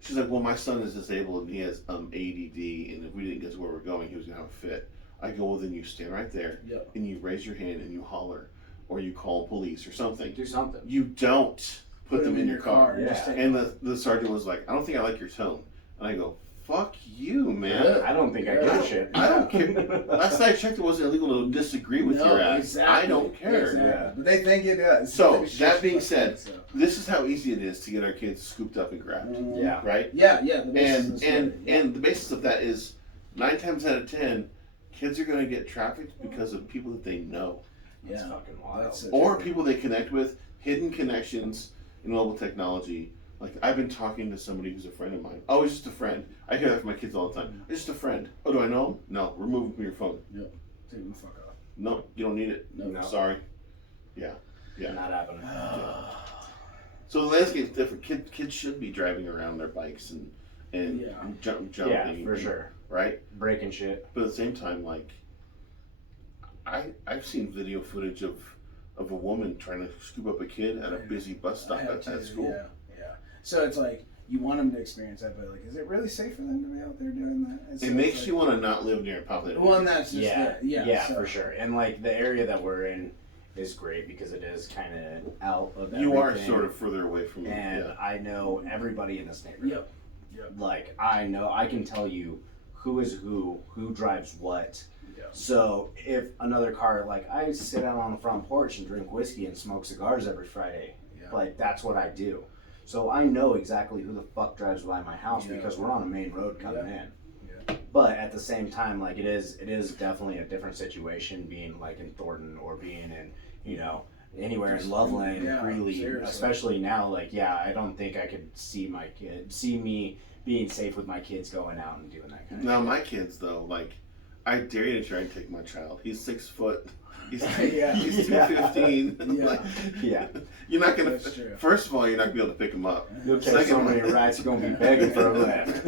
She's like, "Well, my son is disabled, and he has ADD, and if we didn't get to where we're going, he was going to have a fit." I go, "Well, then you stand right there, and you raise your hand, and you holler, or you call police or something. Do something. You don't put them in your car." And the sergeant was like, "I don't think I like your tone." And I go, "Fuck you, man. I don't think I give a shit. I don't care. Last I checked, it wasn't illegal to disagree with your ass. Exactly. I don't care." Exactly. But they think it is. So, that being said, this is how easy it is to get our kids scooped up and grabbed. Right? And the basis of that is 9 times out of 10, kids are going to get trafficked because of people that they know. That's fucking wild. Or people they connect with, hidden connections. in mobile technology. Like, I've been talking to somebody who's a friend of mine. Oh, he's just a friend. I hear that from my kids all the time. It's just a friend. Oh, do I know him? No. Remove him from your phone. Yep. Take him the fuck off. No, you don't need it. No. Sorry. Yeah. Not happening. So the landscape's different. Kids should be driving around their bikes and jumping. Yeah, for sure. Right? Breaking shit. But at the same time, like, I've seen video footage of a woman trying to scoop up a kid at a busy bus stop at school. Yeah. So it's like, you want them to experience that, but like, is it really safe for them to be out there doing that? It makes you want to not live near a populated Well, and area. that's just so. For sure. And like the area that we're in is great because it is kind of out of everything. You are sort of further away from and I know everybody in this neighborhood. Yep. Like I can tell you who is who drives what. Yeah. So if another car, like I sit out on the front porch and drink whiskey and smoke cigars every Friday. Yeah. Like that's what I do. So I know exactly who the fuck drives by my house because we're on a main road coming in. Yeah. But at the same time, like it is definitely a different situation being like in Thornton or being in, anywhere in Loveland, really, seriously. especially now. Like, I don't think I could see me being safe with my kids going out and doing that kind of Now, shit. my kids, though, like, I dare you to try and take my child. He's 6 foot. He's He's 215. Yeah. Like, Yeah. You're not going That's to, true. first of all, you're not going to be able to pick him up. You'll take so many rides, you're going to be begging for a lift.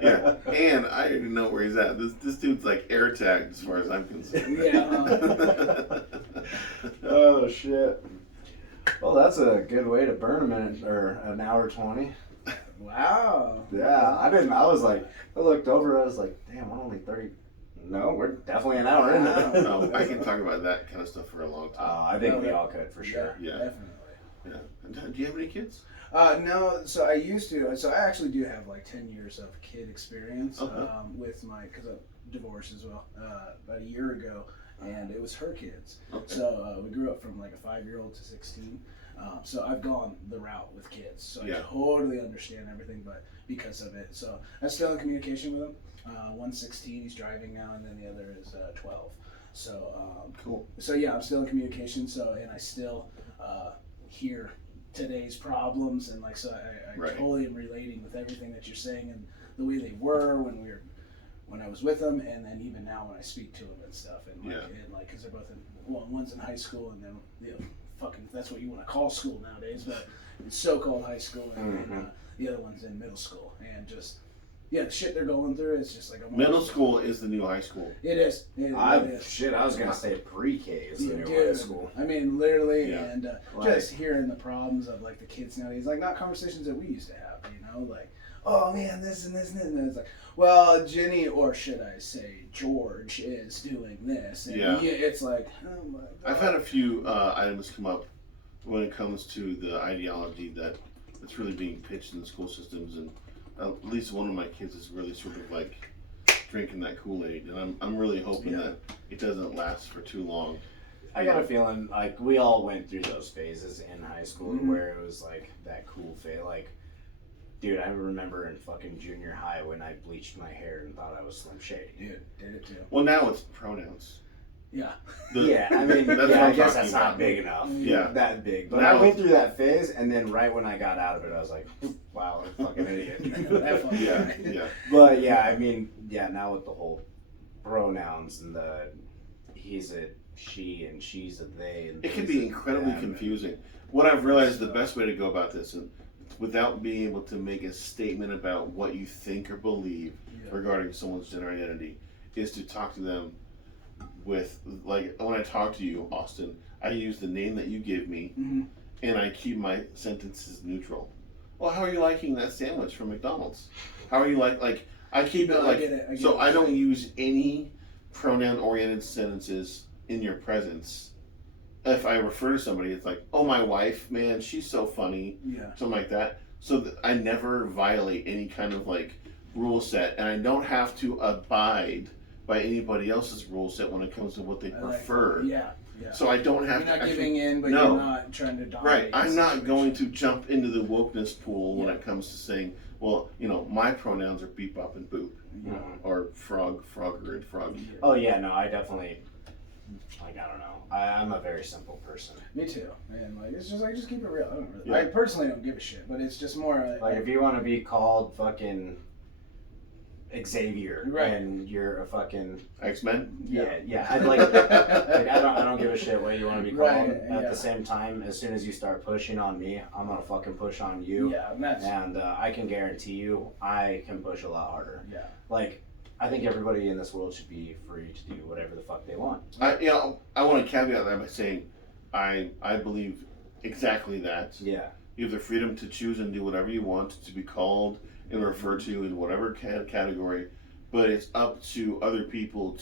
Yeah. And I already know where he's at. This dude's like air tagged as far as I'm concerned. Yeah. Oh, shit. Well, that's a good way to burn a minute or an hour 20. Wow. Yeah, I looked over, I was like, damn, we're only 30. No, we're definitely an hour in it. No, I can talk about that kind of stuff for a long time. I think we all could, for sure. Yeah. Definitely. Yeah. And do you have any kids? No, so I used to. So I actually do have like 10 years of kid experience with because I'm divorced as well about a year ago, and it was her kids. Okay. So we grew up from like a 5-year-old to 16. So I've gone the route with kids. So I totally understand everything, but because of it. So I'm still in communication with him. One's 16, he's driving now, and then the other is 12. So Cool. So yeah, I'm still in communication. So and I still hear today's problems, and like so I totally am relating with everything that you're saying and the way they were when I was with them, and then even now when I speak to them and stuff, and like because they're both one's in high school, and then fucking that's what you want to call school nowadays, but it's so-called high school, and the other one's in middle school, and just the shit they're going through, it's just like Middle school is the new high school. It is. I was gonna say pre-K is the new high school. I mean, literally, and just hearing the problems of like the kids nowadays, like not conversations that we used to have, like, oh man, this and this and this, and it's like, well, Jenny, or should I say George, is doing this, and it's like, oh my God. I've had a few items come up when it comes to the ideology that's really being pitched in the school systems, and at least one of my kids is really sort of like drinking that Kool-Aid, and I'm really hoping that it doesn't last for too long. I got a feeling like we all went through those phases in high school where it was like that cool phase. Like, dude, I remember in fucking junior high when I bleached my hair and thought I was Slim Shady. Dude, did it too. Well, now it's pronouns. Yeah. I mean, That's what I I'm guess talking that's about. not big enough. Yeah. That big. But Now I went through that phase, and then right when I got out of it, I was like, wow, I'm a fucking idiot. That fucking Yeah. But I mean, now with the whole pronouns and the he's a she and she's a they. And It can be incredibly confusing. What I've realized the best way to go about this, and without being able to make a statement about what you think or believe regarding someone's gender identity, is to talk to them with, like, when I talk to you, Austin, I use the name that you give me, and I keep my sentences neutral. Well, how are you liking that sandwich from McDonald's? How are you like I keep it like, I don't use any pronoun-oriented sentences in your presence. If I refer to somebody, it's like, oh, my wife, man, she's so funny, something like that. So that I never violate any kind of like rule set, and I don't have to abide by anybody else's rule set when it comes to what they prefer. So I don't have you're to. Not giving in, but you're not trying to dominate. Right. I'm not going to jump into the wokeness pool when it comes to saying, well, my pronouns are beep, bop, and boop, or frog, frogger, and froggy. Oh yeah, no, I definitely Like, I don't know. I'm a very simple person. Me too. And like, it's just like, just keep it real. I don't really. Yeah. I personally don't give a shit, but it's just more Like, if you want to be called fucking Xavier, Right. and you're a fucking X-Men. yeah. I like I don't give a shit what you want to be called. Right, At yeah. the same time, as soon as you start pushing on me, I'm gonna fucking push on you. Yeah, and that's And I can guarantee you, I can push a lot harder. yeah. Like, I think everybody in this world should be free to do whatever the fuck they want. I want to caveat that by saying, I believe exactly that. Yeah. You have the freedom to choose and do whatever you want, to be called and referred to in whatever category, but it's up to other people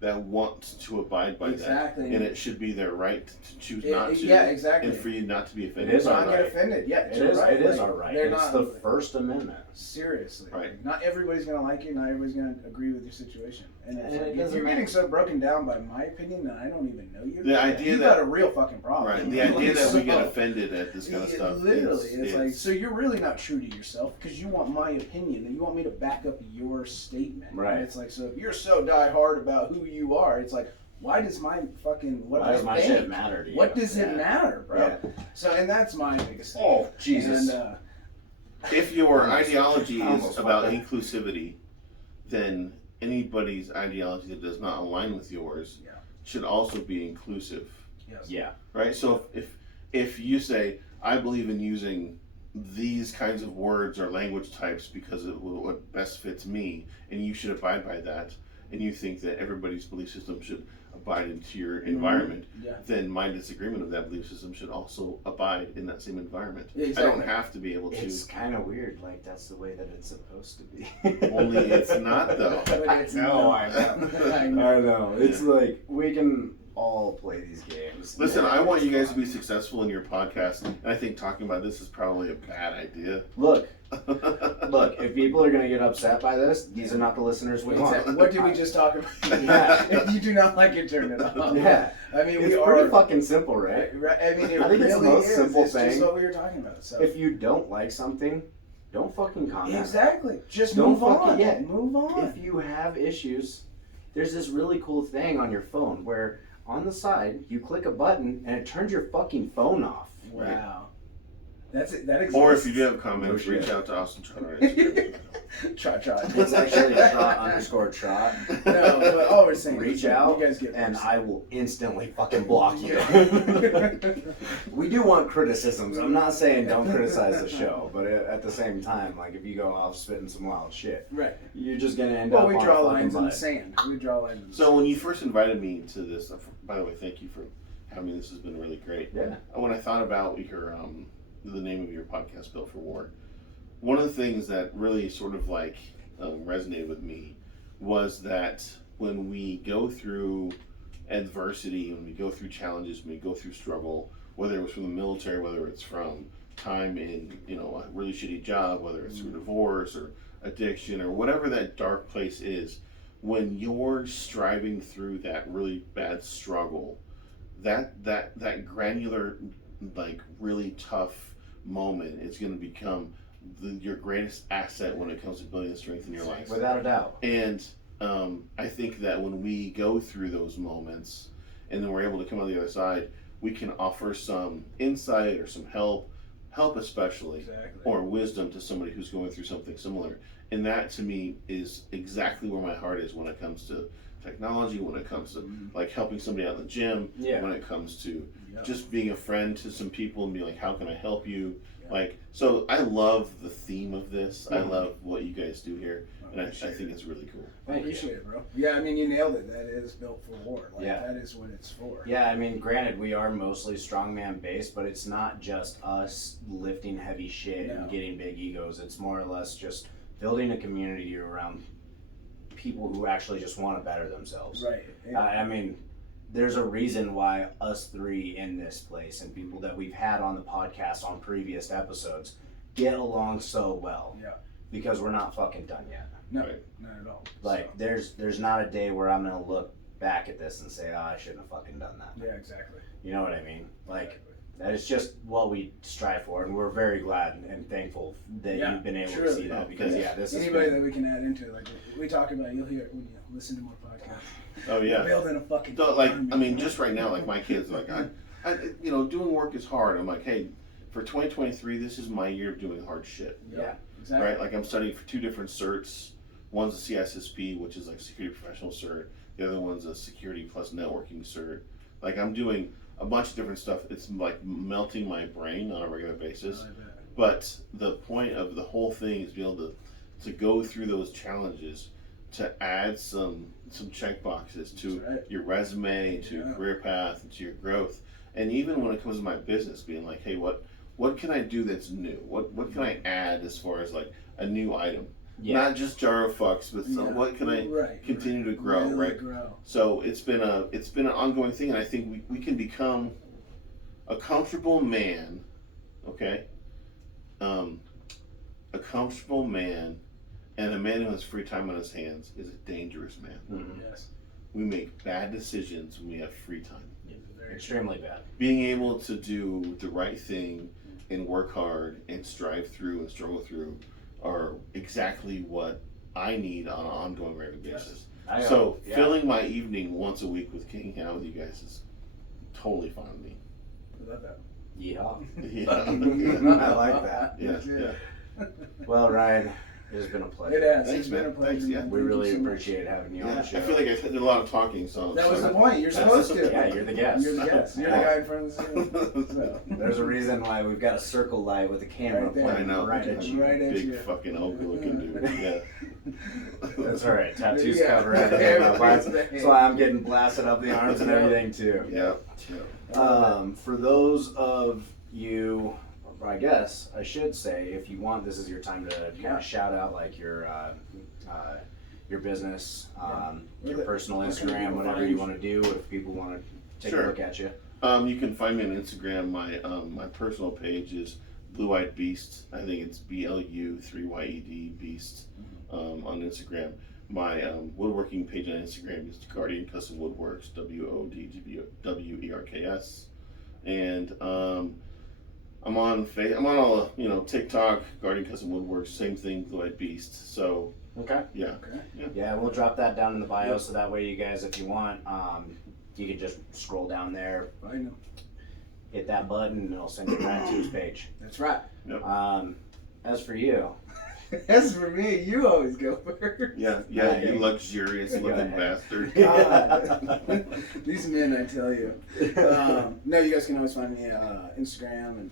that want to abide by Exactly. that, and it should be their right to choose not to. Yeah, exactly. And for you not to be offended. It is by our not right. get offended. Yeah, it's It is. right. It is Like, our right. they're It's not- the First Amendment. Seriously. Right. Not everybody's gonna like you. Not everybody's gonna agree with your situation. And it's And like, it if doesn't you're matter. getting so broken down by my opinion that I don't even know you. The idea you that- got a real fucking problem. Right. The Like, idea that we get so- offended at this kind of stuff. Literally, is, it's like, so you're really not true to yourself because you want my opinion and you want me to back up your statement. Right. And it's like, so if you're so die hard about who you are, it's like, why does my fucking Why does my think? shit matter to you? What does Yeah. it matter, bro? Yeah. So, and that's my biggest thing. Oh, Jesus. And, if your ideology I almost is about fucked up. inclusivity, then anybody's ideology that does not align with yours Yeah. should also be inclusive, yes. Yeah. right? So if you say I believe in using these kinds of words or language types because it what best fits me, and you should abide by that, and you think that everybody's belief system should abide into your environment, Yeah. then my disagreement of that belief system should also abide in that same environment. Yeah, I exactly. don't have to be able to. It's kind of weird. Like, that's the way that it's supposed to be. Only it's not though. But it's know, not. I know. I know. I know. It's like, we can all play these games. Listen, Yeah, I want it's you guys to fun. be successful in your podcast, and I think talking about this is probably a bad idea. Look, if people are going to get upset by this, these are not the listeners we want. Exactly. What did we just talk about? Yeah. If you do not like it, turn it off. Yeah. I mean, It's we pretty are. fucking simple, right? Right. I mean, it I think really it's the most is. simple It's thing. just what we were talking about. So. If you don't like something, don't fucking comment. Exactly. Just Don't move on. fucking- yeah. Move on. If you have issues, there's this really cool thing on your phone where on the side you click a button and it turns your fucking phone off. Wow. That's it. That exists. Or if you do have comments, No shit. reach out to Austin Trotter on Instagram. Trot. It's actually trot_trot. No, but all we're saying Reach is out, you guys get and worse. I will instantly fucking block you. Yeah. We do want criticisms. I'm not saying don't criticize the show, but at the same time, like, if you go off spitting some wild shit, Right. you're just gonna end Well, up we on draw a lines in the fucking sand. We draw lines in the So when you first invited me to this, by the way, thank you for having me. This has been really great. butt. Yeah. When I thought about your the name of your podcast, Built for War, one of the things that really sort of like resonated with me was that when we go through adversity, when we go through challenges, when we go through struggle, whether it was from the military, whether it's from time in a really shitty job, whether it's through divorce or addiction or whatever that dark place is, when you're striving through that really bad struggle, that granular, like, really tough moment is going to become your greatest asset when it comes to building strength in your life. Without a doubt. And I think that when we go through those moments and then we're able to come on the other side, we can offer some insight or some help especially, Exactly. or wisdom to somebody who's going through something similar. And that to me is exactly where my heart is when it comes to technology, when it comes to like helping somebody out in the gym, Yeah. when it comes to Yep. just being a friend to some people and be like, how can I help you? Yeah. Like, so I love the theme of this. I Mhm. love what you guys do here, and I appreciate think it. it's really cool. I Thank you. appreciate it, bro. Yeah, I mean, you nailed it. That is built for war. Like, Yeah. that is what it's for. Yeah, I mean, granted, we are mostly strongman based, but it's not just us lifting heavy shit No. and getting big egos. It's more or less just building a community around people who actually just want to better themselves. Right. Yeah. I mean, there's a reason why us three in this place and people that we've had on the podcast on previous episodes get along so well. Yeah. Because we're not fucking done yet. No, Right. not at all. Like, there's not a day where I'm gonna look back at this and say, oh, I shouldn't have fucking done that. So, yeah, exactly. You know what I mean? Like, That is just what we strive for, and we're very glad and thankful that you've been able to see that, because this is anybody that we can add into it, like we talk about, you'll hear it when you listen to more podcasts. Oh yeah. Building a fucking. So, like, I mean, just right now, like my kids, like I, doing work is hard. I'm like, hey, for 2023, this is my year of doing hard shit. Yeah. Exactly. Right. Like I'm studying for 2 different certs. One's a CSSP, which is like security professional cert. The other one's a security plus networking cert. Like I'm doing a bunch of different stuff. It's like melting my brain on a regular basis. But the point of the whole thing is to be able to go through those challenges, to add some check boxes to your resume, to your career path, and to your growth. And even when it comes to my business, being like, hey, what can I do that's new? What can I add as far as like a new item? Yeah. Not just jar of fucks, but what can I continue to grow, really grow. So it's been an ongoing thing, and I think we can become a comfortable man, okay? A comfortable man, and a man who has free time on his hands is a dangerous man. Mm-hmm. Yes. We make bad decisions when we have free time. Extremely bad. Being able to do the right thing and work hard and strive through and struggle through are exactly what I need on an ongoing regular basis. So filling my evening once a week with hanging out with you guys is totally fine with me. I love that. Yeah. I like that. Yeah. Well, Ryan, it has been a pleasure. It has. Thanks, it's been a pleasure. Thanks, yeah. We really appreciate having you on the I show. feel like I did a lot of talking, so that was the point. You're supposed to. Yeah, you're the guest. You're the guest. You're the guy in front of the scene. So. There's a reason why we've got a circle light with a camera pointing right at you. Right at big you. fucking ogre looking dude. Yeah. That's all right. Tattoos cover everything. That's why I'm getting blasted up the arms and everything too. Yeah. For those of you, I guess I should say, if you want, this is your time to kind of shout out like your business, your personal Instagram, whatever you want to do. If people want to take a look at you, you can find me on Instagram. My personal page is Blue Eyed Beast. I think it's BLU3YED Beast on Instagram. My woodworking page on Instagram is Guardian Custom Woodworks, WODWERKS, and I'm on all TikTok, Guardian Custom Woodworks, same thing, Blue Eyed Beast. So yeah, we'll drop that down in the bio, so that way you guys, if you want, you can just scroll down there, hit that button, and it'll send you right to his page. That's right. Yep. As for you. As for me, you always go first. Yeah, you luxurious looking bastard. God. These men, I tell you. No, you guys can always find me Instagram, and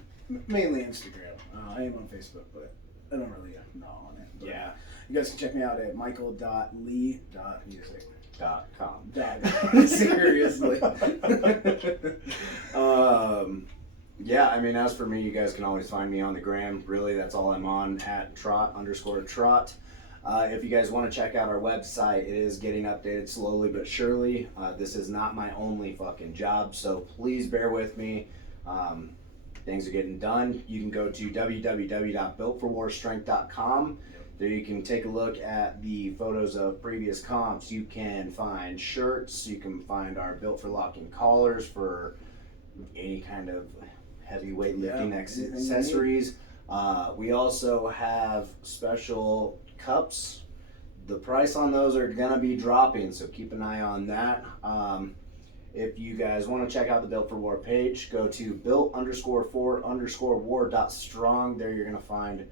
mainly Instagram. I am on Facebook, but I don't really know on it. But you guys can check me out at michael.lee.music.com. Seriously. Yeah, I mean, as for me, you guys can always find me on the gram. Really, that's all I'm on, at @Trot_Trot. If you guys want to check out our website, it is getting updated slowly but surely. This is not my only fucking job, so please bear with me. Things are getting done. You can go to www.builtforwarstrength.com. There you can take a look at the photos of previous comps. You can find shirts. You can find our Built for Locking collars for any kind of heavyweight lifting accessories. We also have special cups. The price on those are gonna be dropping, so keep an eye on that. If you guys want to check out the Built for War page, go to built_for_war.strong. There you're gonna find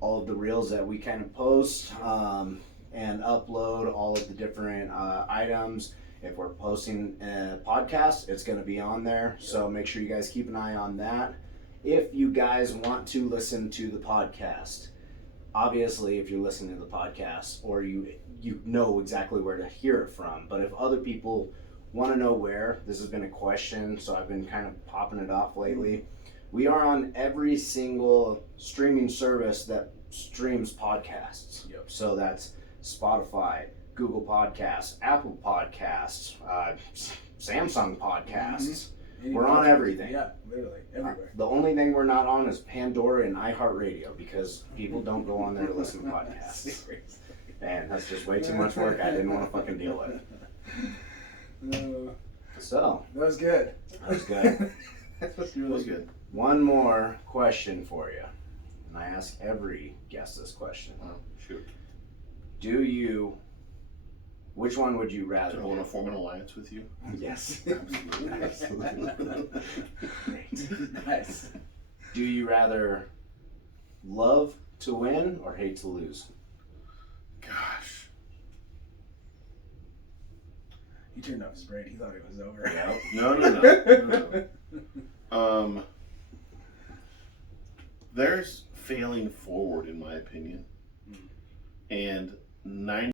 all of the reels that we kind of post and upload all of the different items. If we're posting a podcast, it's going to be on there. So make sure you guys keep an eye on that. If you guys want to listen to the podcast, obviously if you're listening to the podcast, or you know exactly where to hear it from. But if other people want to know where, this has been a question, so I've been kind of popping it off lately. We are on every single streaming service that streams podcasts. So that's Spotify, Google Podcasts, Apple Podcasts, Samsung Podcasts. We're on everything. Yeah, literally everywhere. The only thing we're not on is Pandora and iHeartRadio, because people don't go on there to listen to podcasts. Man, that's just way too much work I didn't want to fucking deal with. So. That was good. That was good. That was It was good. One more question for you. And I ask every guest this question. Wow, shoot. Which one would you Do rather I want to form an alliance with you? Yes. Absolutely. Nice. Do you rather love to win or hate to lose? Gosh. He turned off his brain. He thought it was over. No. There's failing forward, in my opinion, and 90